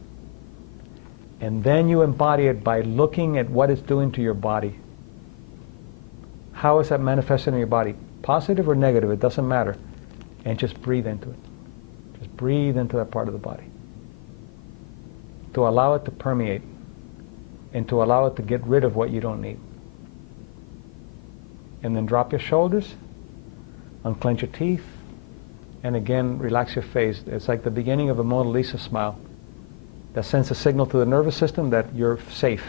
And then you embody it by looking at what it's doing to your body. How is that manifested in your body? Positive or negative, it doesn't matter. And just breathe into it. Just breathe into that part of the body. To allow it to permeate and to allow it to get rid of what you don't need. And then drop your shoulders, unclench your teeth, and again relax your face. It's like the beginning of a Mona Lisa smile that sends a signal to the nervous system that you're safe.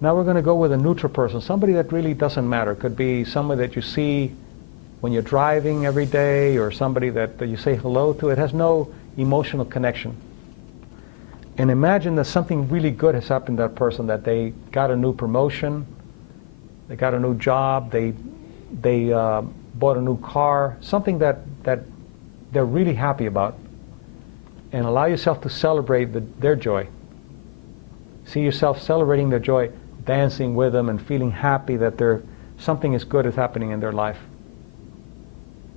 Now we're going to go with a neutral person, somebody that really doesn't matter. It could be somebody that you see when you're driving every day, or somebody that you say hello to. It has no emotional connection. And imagine that something really good has happened to that person, that they got a new promotion, they got a new job, they bought a new car, something that they're really happy about. And allow yourself to celebrate their joy. See yourself celebrating their joy, dancing with them and feeling happy that something is good is happening in their life.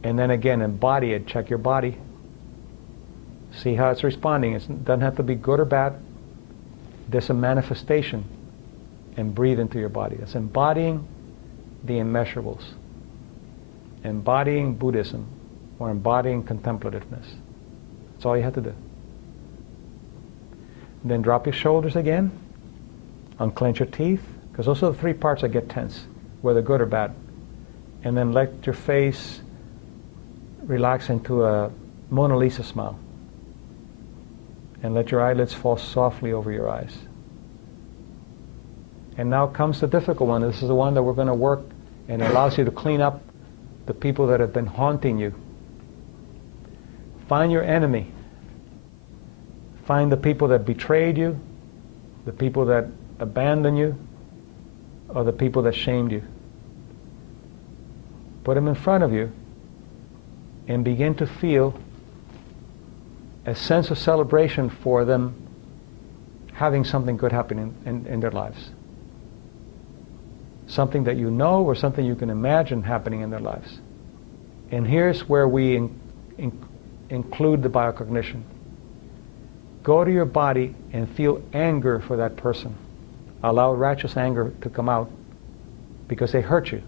And then again, embody it. Check your body. See how it's responding. It doesn't have to be good or bad. There's a manifestation. And breathe into your body. It's embodying the immeasurables. Embodying Buddhism, or embodying contemplativeness. That's all you have to do. Then drop your shoulders again. Unclench your teeth, because those are the three parts that get tense, whether good or bad. And then let your face relax into a Mona Lisa smile. And let your eyelids fall softly over your eyes. And now comes the difficult one. This is the one that we're going to work, and it allows you to clean up the people that have been haunting you. Find your enemy. Find the people that betrayed you, the people that abandoned you, or the people that shamed you. Put them in front of you and begin to feel a sense of celebration for them having something good happen in their lives. Something that you know, or something you can imagine happening in their lives. And here's where we include the biocognition. Go to your body and feel anger for that person. Allow righteous anger to come out because they hurt you.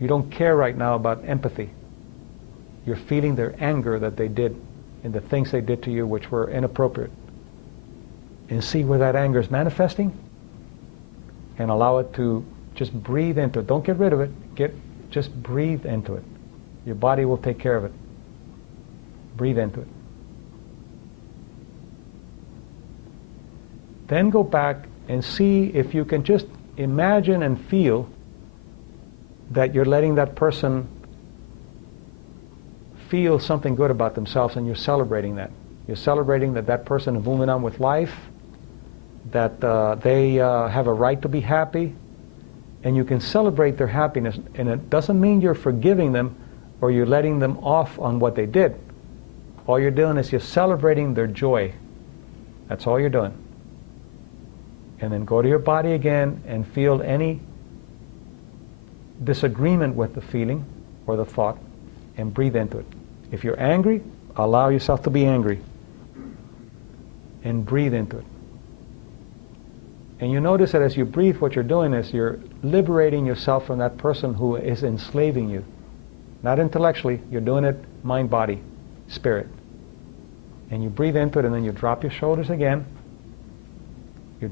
You don't care right now about empathy. You're feeling their anger that they did and the things they did to you which were inappropriate. And see where that anger is manifesting, and allow it to just breathe into it. Don't get rid of it. Just breathe into it. Your body will take care of it. Breathe into it. Then go back and see if you can just imagine and feel that you're letting that person feel something good about themselves, and you're celebrating that. You're celebrating that that person is moving on with life, that they have a right to be happy, and you can celebrate their happiness. And it doesn't mean you're forgiving them or you're letting them off on what they did. All you're doing is you're celebrating their joy. That's all you're doing. And then go to your body again and feel any disagreement with the feeling or the thought, and breathe into it. If you're angry, allow yourself to be angry and breathe into it. And you notice that as you breathe, what you're doing is you're liberating yourself from that person who is enslaving you. Not intellectually, you're doing it mind, body, spirit. And you breathe into it, and then you drop your shoulders again. You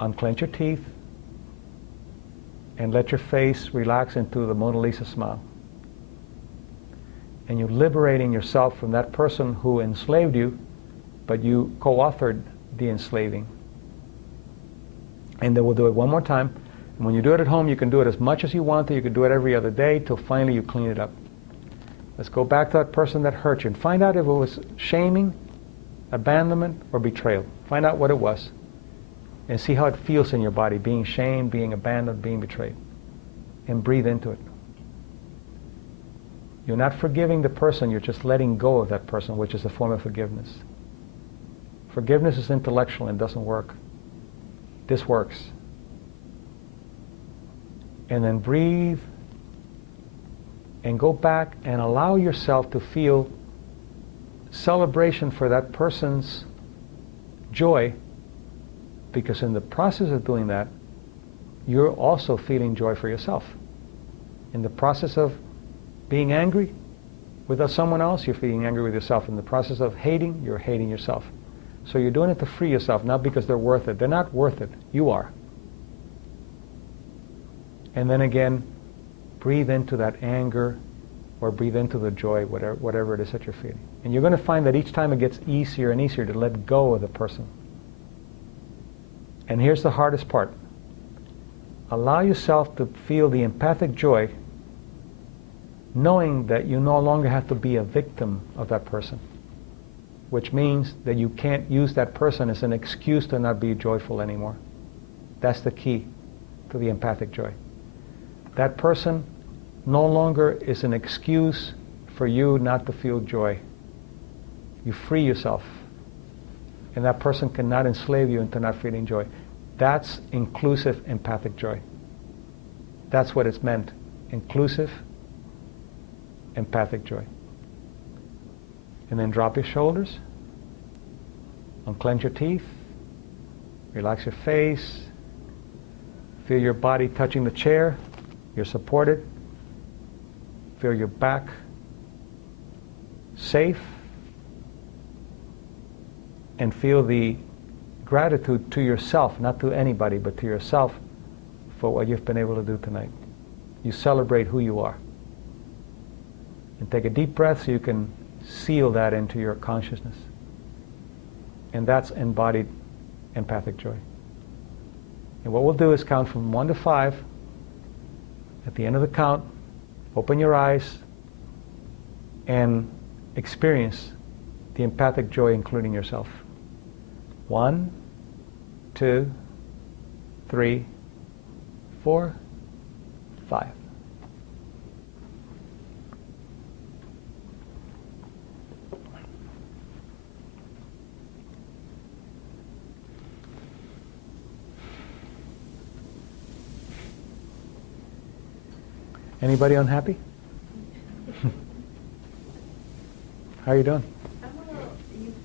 unclench your teeth and let your face relax into the Mona Lisa smile. And you're liberating yourself from that person who enslaved you, but you co-authored the enslaving. And then we'll do it one more time. And when you do it at home, you can do it as much as you want to. You can do it every other day till finally you clean it up. Let's go back to that person that hurt you and find out if it was shaming, abandonment, or betrayal. Find out what it was. And see how it feels in your body, being shamed, being abandoned, being betrayed. And breathe into it. You're not forgiving the person, you're just letting go of that person, which is a form of forgiveness. Forgiveness is intellectual and doesn't work. This works. And then breathe and go back and allow yourself to feel celebration for that person's joy, because in the process of doing that, you're also feeling joy for yourself. In the process of being angry with someone else, you're feeling angry with yourself. In the process of hating, you're hating yourself. So you're doing it to free yourself, not because they're worth it. They're not worth it. You are. And then again, breathe into that anger or breathe into the joy, whatever it is that you're feeling. And you're going to find that each time it gets easier and easier to let go of the person. And here's the hardest part. Allow yourself to feel the empathic joy, knowing that you no longer have to be a victim of that person, which means that you can't use that person as an excuse to not be joyful anymore. That's the key to the empathic joy. That person no longer is an excuse for you not to feel joy. You free yourself, and that person cannot enslave you into not feeling joy. That's inclusive empathic joy. That's what it's meant. Inclusive empathic joy. And then drop your shoulders, unclench your teeth, relax your face, feel your body touching the chair, you're supported, feel your back safe, and feel the gratitude to yourself, not to anybody, but to yourself for what you've been able to do tonight. You celebrate who you are. And take a deep breath so you can seal that into your consciousness. And that's embodied empathic joy. And what we'll do is count from 1 to 5. At the end of the count, open your eyes and experience the empathic joy, including yourself. 1, 2, 3, 4, 5. Anybody unhappy? How are you doing? I'm a little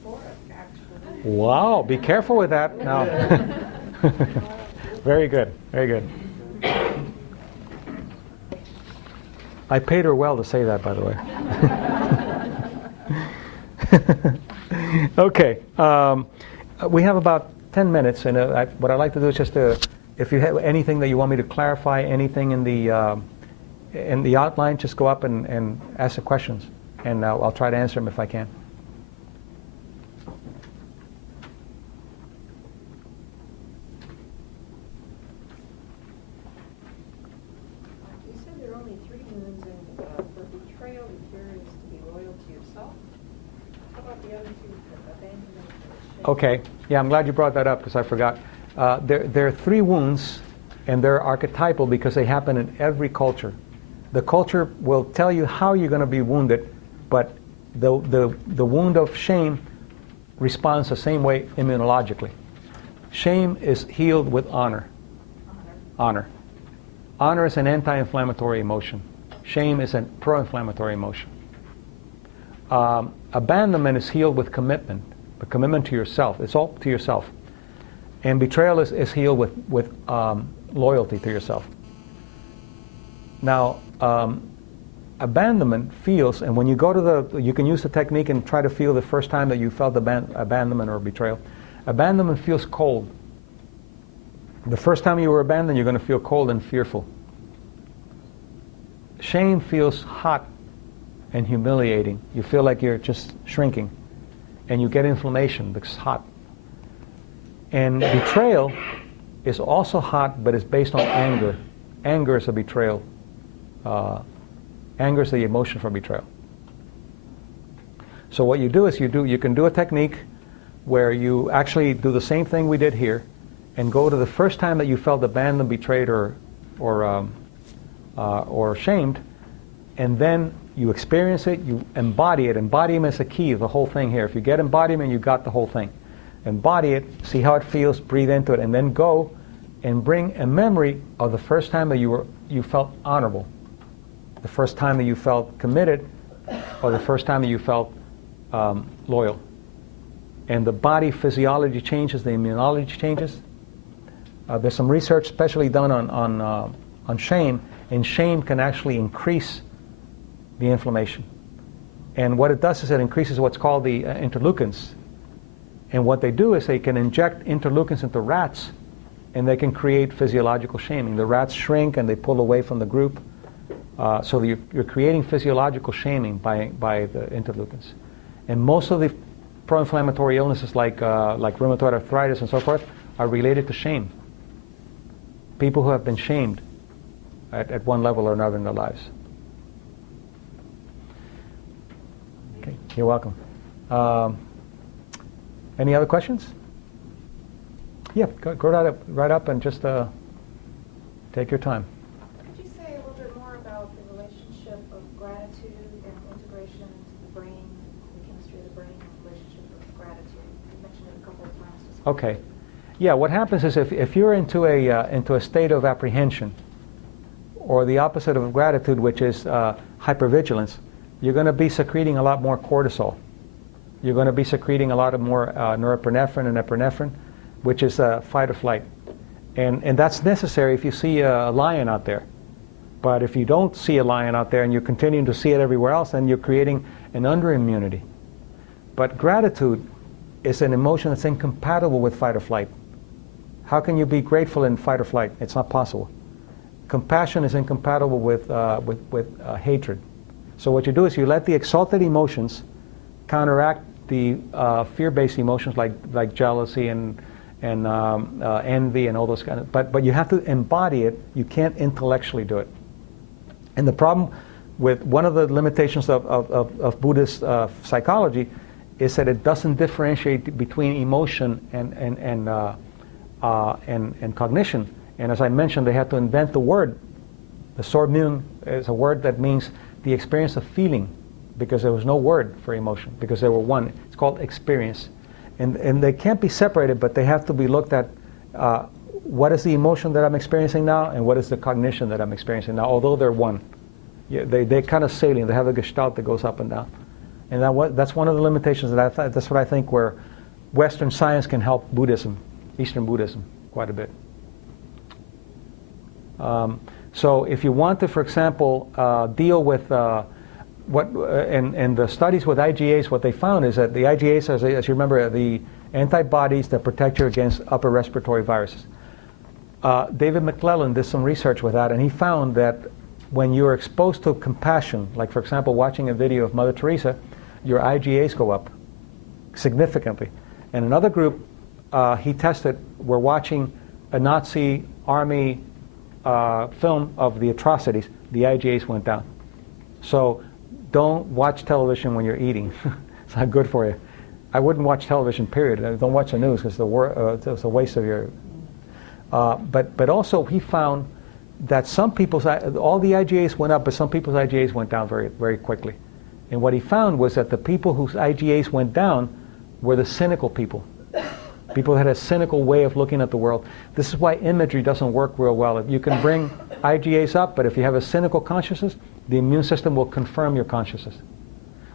euphoric, actually. Wow, be careful with that now. Very good, very good. I paid her well to say that, by the way. Okay, we have about 10 minutes, and what I'd like to do is just to, if you have anything that you want me to clarify, anything in the outline, just go up and ask the questions, and I'll try to answer them if I can. You said there are only 3 wounds, and for betrayal, the cure is to be loyal to yourself. How about the other 2, abandonment and shame? Okay, yeah, I'm glad you brought that up because I forgot. There are 3 wounds, and they're archetypal because they happen in every culture. The culture will tell you how you're going to be wounded, but the wound of shame responds the same way immunologically. Shame is healed with honor. Honor. Honor is an anti-inflammatory emotion. Shame is a pro-inflammatory emotion. Abandonment is healed with commitment, but commitment to yourself. It's all to yourself. And betrayal is healed with loyalty to yourself. Now, abandonment feels, and when you go to you can use the technique and try to feel the first time that you felt abandonment or betrayal. Abandonment feels cold. The first time you were abandoned, you're going to feel cold and fearful. Shame feels hot and humiliating. You feel like you're just shrinking, and you get inflammation because it's hot. And betrayal is also hot, but it's based on anger. Anger is a betrayal. Anger is the emotion for betrayal. So what you do is you can do a technique where you actually do the same thing we did here, and go to the first time that you felt abandoned, betrayed, or shamed, and then you experience it, you embody it. Embodiment is the key of the whole thing here. If you get embodiment, you got the whole thing. embody it, see how it feels, breathe into it, and then go and bring a memory of the first time that you felt honorable, the first time that you felt committed, or the first time that you felt loyal. And the body physiology changes, the immunology changes. There's some research especially done on shame, and shame can actually increase the inflammation. And what it does is it increases what's called the interleukins. And what they do is they can inject interleukins into rats, and they can create physiological shaming. The rats shrink and they pull away from the group. So you're creating physiological shaming by the interleukins. And most of the pro-inflammatory illnesses like rheumatoid arthritis and so forth are related to shame. People who have been shamed at one level or another in their lives. Okay, you're welcome. Any other questions? Yeah, go right up and just take your time. Could you say a little bit more about the relationship of gratitude and integration into the brain, the chemistry of the brain, and the relationship of gratitude? You mentioned it a couple of times. Okay. Yeah, what happens is if you're into a state of apprehension, or the opposite of gratitude, which is hypervigilance, you're going to be secreting a lot more cortisol. You're going to be secreting a lot of more norepinephrine and epinephrine, which is fight or flight. And that's necessary if you see a lion out there. But if you don't see a lion out there and you're continuing to see it everywhere else, then you're creating an underimmunity. But gratitude is an emotion that's incompatible with fight or flight. How can you be grateful in fight or flight? It's not possible. Compassion is incompatible with hatred. So what you do is you let the exalted emotions counteract the fear-based emotions like jealousy and envy and all those kind of. But you have to embody it. You can't intellectually do it. And the problem with one of the limitations of Buddhist psychology is that it doesn't differentiate between emotion and cognition. And as I mentioned, they had to invent the word. The sormung is a word that means the experience of feeling, because there was no word for emotion, because they were one. It's called experience. And they can't be separated, but they have to be looked at. What is the emotion that I'm experiencing now, and what is the cognition that I'm experiencing now, although they're one. Yeah, they're kind of sailing. They have a gestalt that goes up and down. And that's one of the limitations that's what I think where Western science can help Buddhism, Eastern Buddhism, quite a bit. So if you want to, for example, deal with and the studies with IgAs, what they found is that the IgAs, as you remember, are the antibodies that protect you against upper respiratory viruses. David McClellan did some research with that, and he found that when you're exposed to compassion, like for example watching a video of Mother Teresa, your IgAs go up significantly. And another group he tested were watching a Nazi army film of the atrocities, the IgAs went down. So don't watch television when you're eating. It's not good for you. I wouldn't watch television, period. Don't watch the news because it's a waste of your... But also he found that some people's, all the IgAs went up, but some people's IgAs went down very, very quickly. And what he found was that the people whose IgAs went down were the cynical people. People that had a cynical way of looking at the world. This is why imagery doesn't work real well. You can bring IgAs up, but if you have a cynical consciousness, the immune system will confirm your consciousness.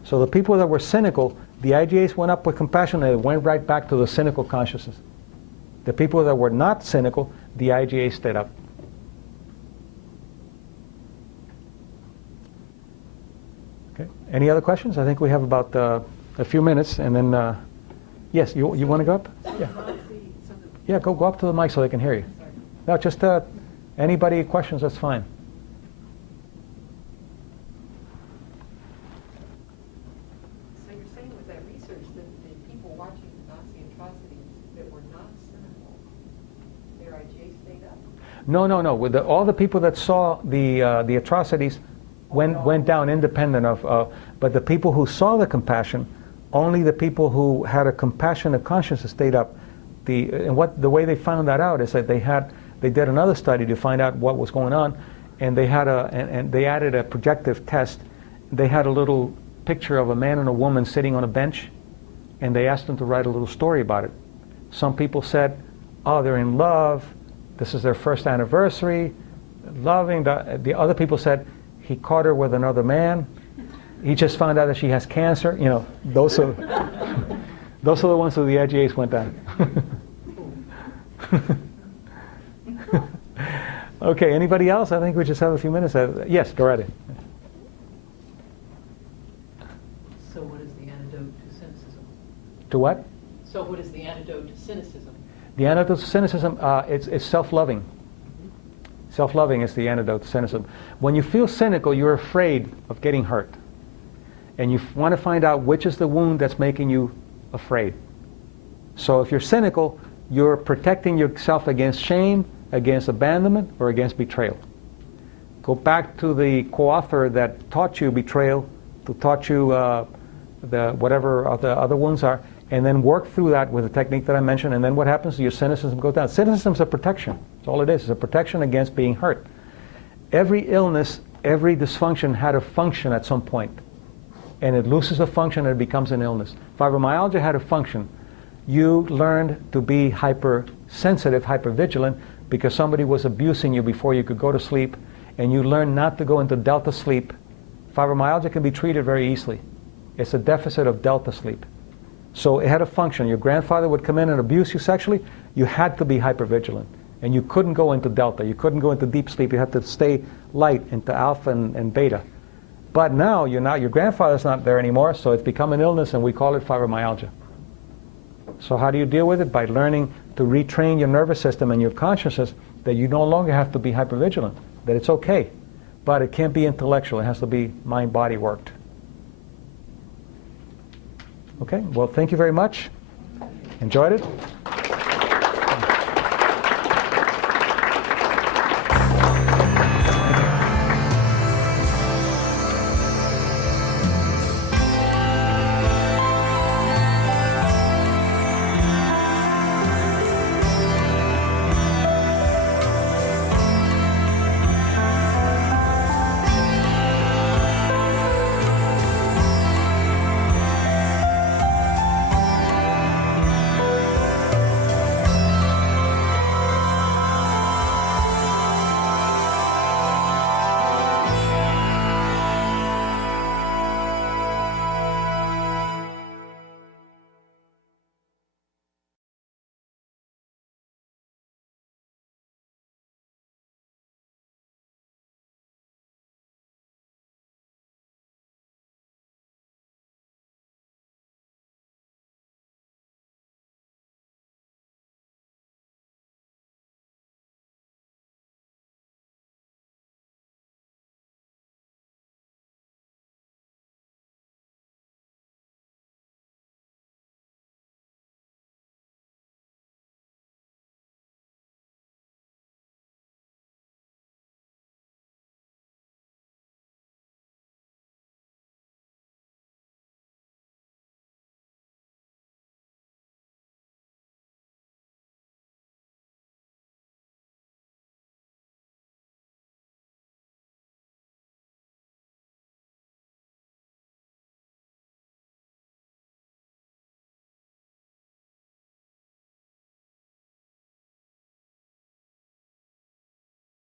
So the people that were cynical, the IgAs went up with compassion, and it went right back to the cynical consciousness. The people that were not cynical, the IgAs stayed up. Okay. Any other questions? I think we have about a few minutes, and then yes, you want to go up? Yeah. Yeah, go up to the mic so they can hear you. No, just anybody questions, that's fine. So you're saying with that research that the people watching the Nazi atrocities that were not cynical, their IgA stayed up? No. With all the people that saw the atrocities went down independent of, but the people who saw the compassion, only the people who had a compassionate consciousness stayed up. The way they found that out is that they did another study to find out what was going on, and they had and they added a projective test. They had a little picture of a man and a woman sitting on a bench, and they asked them to write a little story about it. Some people said, oh, they're in love. This is their first anniversary. Loving. The other people said, he caught her with another man. He just found out that she has cancer. You know, those are the ones who the IGAs went down. Okay, anybody else? I think we just have a few minutes. Yes, go right in. So what is the antidote to cynicism? To what? So what is the antidote to cynicism? The antidote to cynicism, it's self-loving. Self-loving is the antidote to cynicism. When you feel cynical, you're afraid of getting hurt. And you want to find out which is the wound that's making you afraid. So if you're cynical, you're protecting yourself against shame, against abandonment, or against betrayal. Go back to the co-author that taught you betrayal, who taught you whatever the other wounds are, and then work through that with the technique that I mentioned, and then what happens? Your cynicism goes down. Cynicism is a protection. That's all it is. It's a protection against being hurt. Every illness, every dysfunction had a function at some point, and it loses a function and it becomes an illness. Fibromyalgia had a function. You learned to be hypersensitive, hypervigilant, because somebody was abusing you before you could go to sleep, and you learned not to go into delta sleep. Fibromyalgia can be treated very easily. It's a deficit of delta sleep. So it had a function. Your grandfather would come in and abuse you sexually. You had to be hypervigilant. And you couldn't go into delta. You couldn't go into deep sleep. You had to stay light into alpha and beta. But now, your grandfather's not there anymore, so it's become an illness, and we call it fibromyalgia. So how do you deal with it? By learning to retrain your nervous system and your consciousness that you no longer have to be hypervigilant, that it's okay. But it can't be intellectual. It has to be mind-body worked. Okay, well, thank you very much. Enjoyed it?